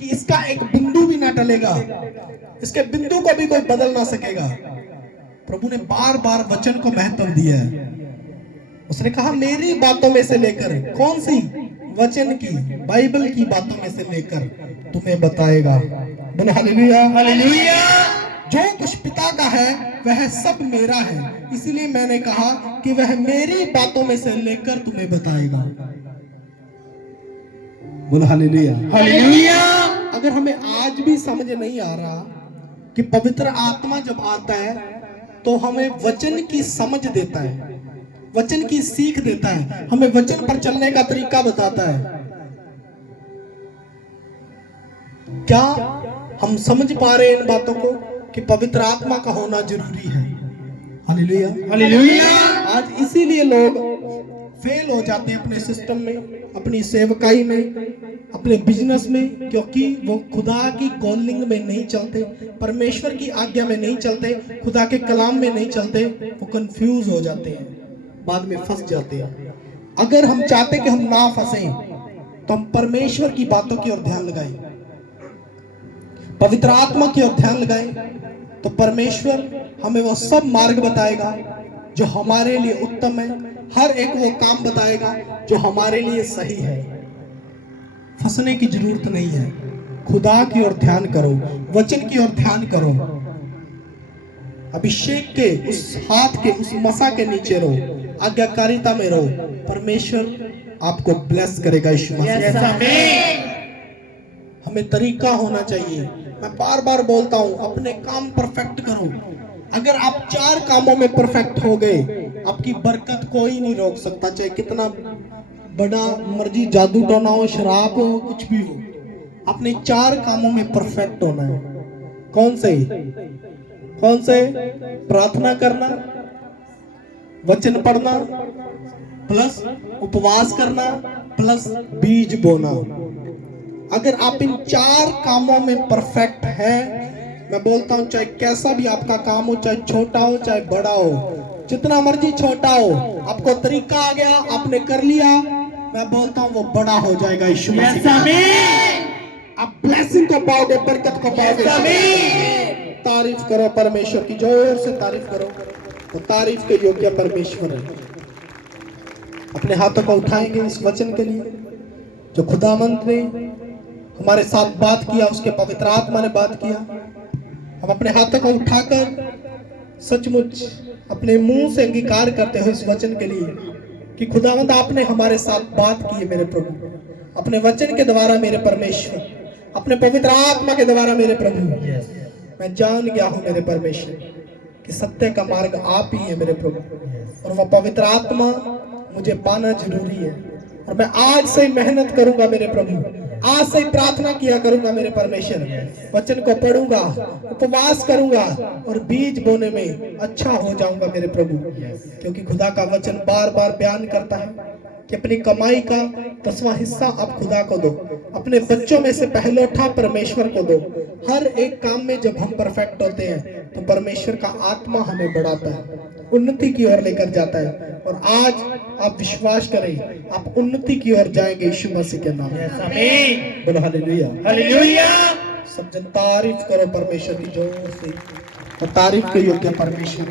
कि इसका एक बिंदु भी ना टलेगा, इसके बिंदु को भी कोई बदल ना सकेगा। प्रभु ने बार बार वचन को महत्व दिया है। उसने कहा मेरी बातों में से लेकर, कौन सी, वचन की, बाइबल की बातों में से लेकर तुम्हें बताएगा। बोलो हालेलुया, हालेलुया। जो कुछ पिता का है वह सब मेरा है, इसीलिए मैंने कहा कि वह मेरी बातों में से लेकर तुम्हें बताएगा। बोलो हालेलुया, हालेलुया। अगर हमें आज भी समझ नहीं आ रहा कि पवित्र आत्मा जब आता है तो हमें वचन की समझ देता है, वचन की सीख देता है, हमें वचन पर चलने का तरीका बताता है, क्या हम समझ पा रहे हैं इन बातों को कि पवित्र आत्मा का होना जरूरी है। Hallelujah, hallelujah. आज इसीलिए लोग फेल हो जाते हैं अपने सिस्टम में, अपनी सेवकाई में, अपने बिजनेस में, क्योंकि वो खुदा की कॉलिंग में नहीं चलते, परमेश्वर की आज्ञा में नहीं चलते, खुदा के कलाम में नहीं चलते। वो कंफ्यूज हो जाते हैं, बाद में फंस जाते हैं। अगर हम चाहते कि हम ना फंसे तो हम परमेश्वर की बातों की ओर ध्यान लगाएं, पवित्र आत्मा की ओर ध्यान लगाएं, तो परमेश्वर हमें वो सब मार्ग बताएगा जो हमारे लिए उत्तम है, हर एक वो काम बताएगा जो हमारे लिए सही है। फंसने की जरूरत नहीं है, खुदा की ओर ध्यान करो, वचन की ओर ध्यान करो, अभिषेक के उस हाथ के उस मसा के नीचे रहो, आज्ञाकारिता में रहो, परमेश्वर आपको ब्लेस करेगा। यीशु मसीह, हमें तरीका होना चाहिए। मैं बार बार बोलता हूं, अपने काम परफेक्ट करो। अगर आप 4 कामों में परफेक्ट हो गए, आपकी बरकत कोई नहीं रोक सकता, चाहे कितना बड़ा मर्जी जादू टोना हो, शराब हो, कुछ भी हो। अपने 4 कामों में परफेक्ट होना है। कौन से? कौन से? प्रार्थना करना, वचन पढ़ना, प्लस उपवास करना, प्लस बीज बोना। अगर आप इन 4 कामों में परफेक्ट है, मैं बोलता हूं चाहे कैसा भी आपका काम हो, चाहे छोटा हो चाहे बड़ा हो, जितना मर्जी छोटा हो, आपको तरीका आ गया, आपने कर लिया, मैं बोलता हूं वो बड़ा हो जाएगा। यीशु मसीह, आप ब्लेसिंग को पाओगे, बरकत को पाओगे। तारीफ करो परमेश्वर की, जोर से तारीफ करो। तो तारीफ के योग्य परमेश्वर है। अपने हाथों को उठाएंगे इस वचन के लिए जो खुदावंत ने हमारे साथ बात किया, उसके पवित्र आत्मा ने बात किया। हम अपने हाथों को उठाकर सचमुच अपने मुंह से अंगीकार करते हैं इस वचन के लिए कि खुदावंत आपने हमारे साथ बात की है मेरे प्रभु, अपने वचन के द्वारा मेरे परमेश्वर, अपने पवित्र आत्मा के द्वारा मेरे प्रभु। मैं जान गया हूं मेरे परमेश्वर कि सत्य का मार्ग आप ही है मेरे प्रभु, और वह पवित्र आत्मा मुझे पाना जरूरी है। और मैं आज से ही मेहनत करूंगा मेरे प्रभु, आज से ही प्रार्थना किया करूंगा मेरे परमेश्वर, वचन को पढ़ूंगा, उपवास करूंगा और बीज बोने में अच्छा हो जाऊंगा मेरे प्रभु, क्योंकि खुदा का वचन बार बार बयान करता है कि अपनी कमाई का 10वां हिस्सा आप खुदा को दो, अपने बच्चों में से पहलौठा परमेश्वर को दो। हर एक काम में जब हम परफेक्ट होते हैं तो परमेश्वर का आत्मा हमें बढ़ाता है, उन्नति की ओर लेकर जाता है। और आज आप विश्वास करें, आप उन्नति की ओर जाएंगे यीशु मसीह के नाम में। आमीन। बोलो हालेलुया। हालेलुया। सब जन तारीफ करो परमेश्वर की जोर से, और तारीफ के योग्य परमेश्वर।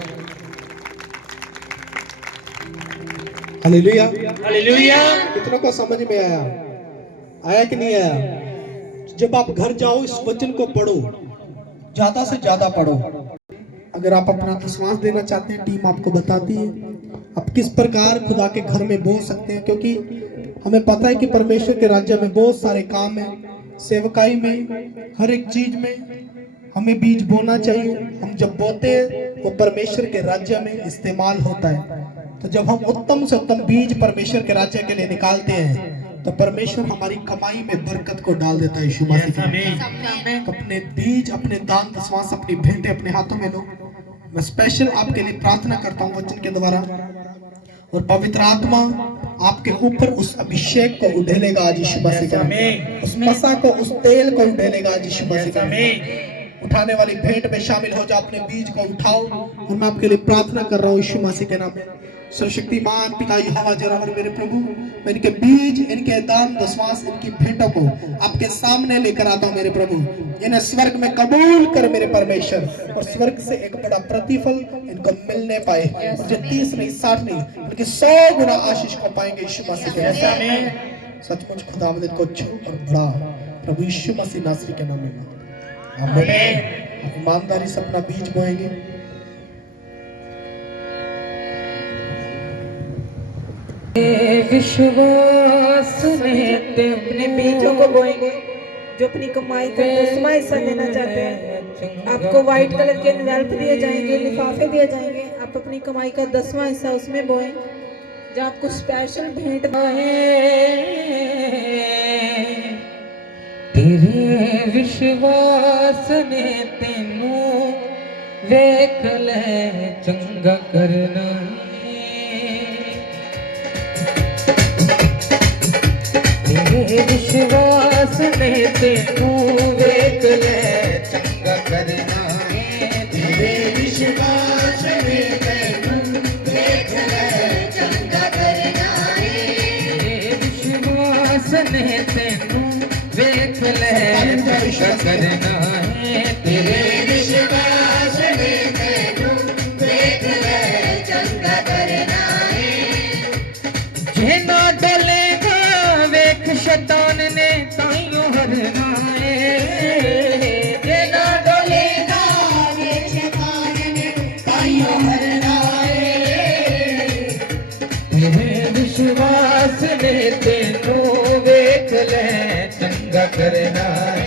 हालेलुया। हालेलुया। कितनों को समझ में आया? आया कि नहीं आया? जब आप घर जाओ इस वचन को पढ़ो, ज्यादा से ज्यादा पढ़ो। अगर आप अपना विश्वास देना चाहते हैं, टीम आपको बताती है आप किस प्रकार खुदा के घर में बो सकते हैं, क्योंकि हमें पता है कि परमेश्वर के राज्य में बहुत सारे काम है। सेवकाई में, हर एक चीज में हमें बीज बोना चाहिए। हम जब बोते हैं वो परमेश्वर के राज्य में इस्तेमाल होता है। तो जब हम उत्तम से उत्तम बीज परमेश्वर के राज्य के लिए निकालते हैं तो परमेश्वर हमारी कमाई में बरकत को डाल देता है। यीशु मसीह के नाम में। तो अपने बीज, अपने दान दशवांश, अपनी भेंटें अपने हाथों में लो। मैं स्पेशल आपके लिए प्रार्थना करता हूँ वचन के द्वारा, और पवित्र आत्मा आपके ऊपर उस अभिषेक को उड़ेलेगा आज यीशु मसीह के नाम में। उस मसा को, उस तेल को उड़ेलेगा आज यीशु मसीह के नाम में। उठाने वाली भेंट में शामिल हो जाओ, अपने बीज को उठाओ। और मैं आपके लिए प्रार्थना कर रहा हूँ यीशु मसीह के नाम में। सर्वशक्तिमान पिता यहोवा जरावर मेरे प्रभु, मैं इनके बीज, इनके दान दशवांश, इनकी भेंटों को आपके सामने लेकर आता हूँ मेरे प्रभु। इन्हें स्वर्ग में कबूल कर मेरे परमेश्वर, और स्वर्ग से एक बड़ा प्रतिफल इनको मिलने पाए। जो 30 नहीं, 60 नहीं, बल्कि 100 गुना आशीष को पाएंगे यीशु मसीह के नाम में। सचमुच खुदावंद इनको और बड़ा प्रभु यीशु मसीह नासरी के नाम में आमीन। ईमानदारी से अपना बीज बोएंगे। विश्वास में अपने बीजों को बोएंगे। जो अपनी कमाई का 10वां हिस्सा देना चाहते हैं, आपको व्हाइट कलर के एनवेल्प दिए जाएंगे, लिफाफे दिए जाएंगे। आप अपनी कमाई का 10वां हिस्सा उसमें बोएं। जो आपको स्पेशल भेंट तेरे विश्वास ने तेनू वेख ले चंगा करना। तेरे विश्वास ने तेनू वेख ले चंगा करना। तेरे विश्वास ने तेनू वेख ले चंगा करना। तेरे विश्वास ने तेनू वेख ले चंगा करना। तेरे विश्वास ने तेनू वेख ले चंगा करना। जे ना डलेगा वेख शैतान ने ताइयों हरना है। जे ना डलेगा वेख शैतान ने ताइयों हरना है। तेरे विश्वास ने तेनू वेख ले चंगा करना है।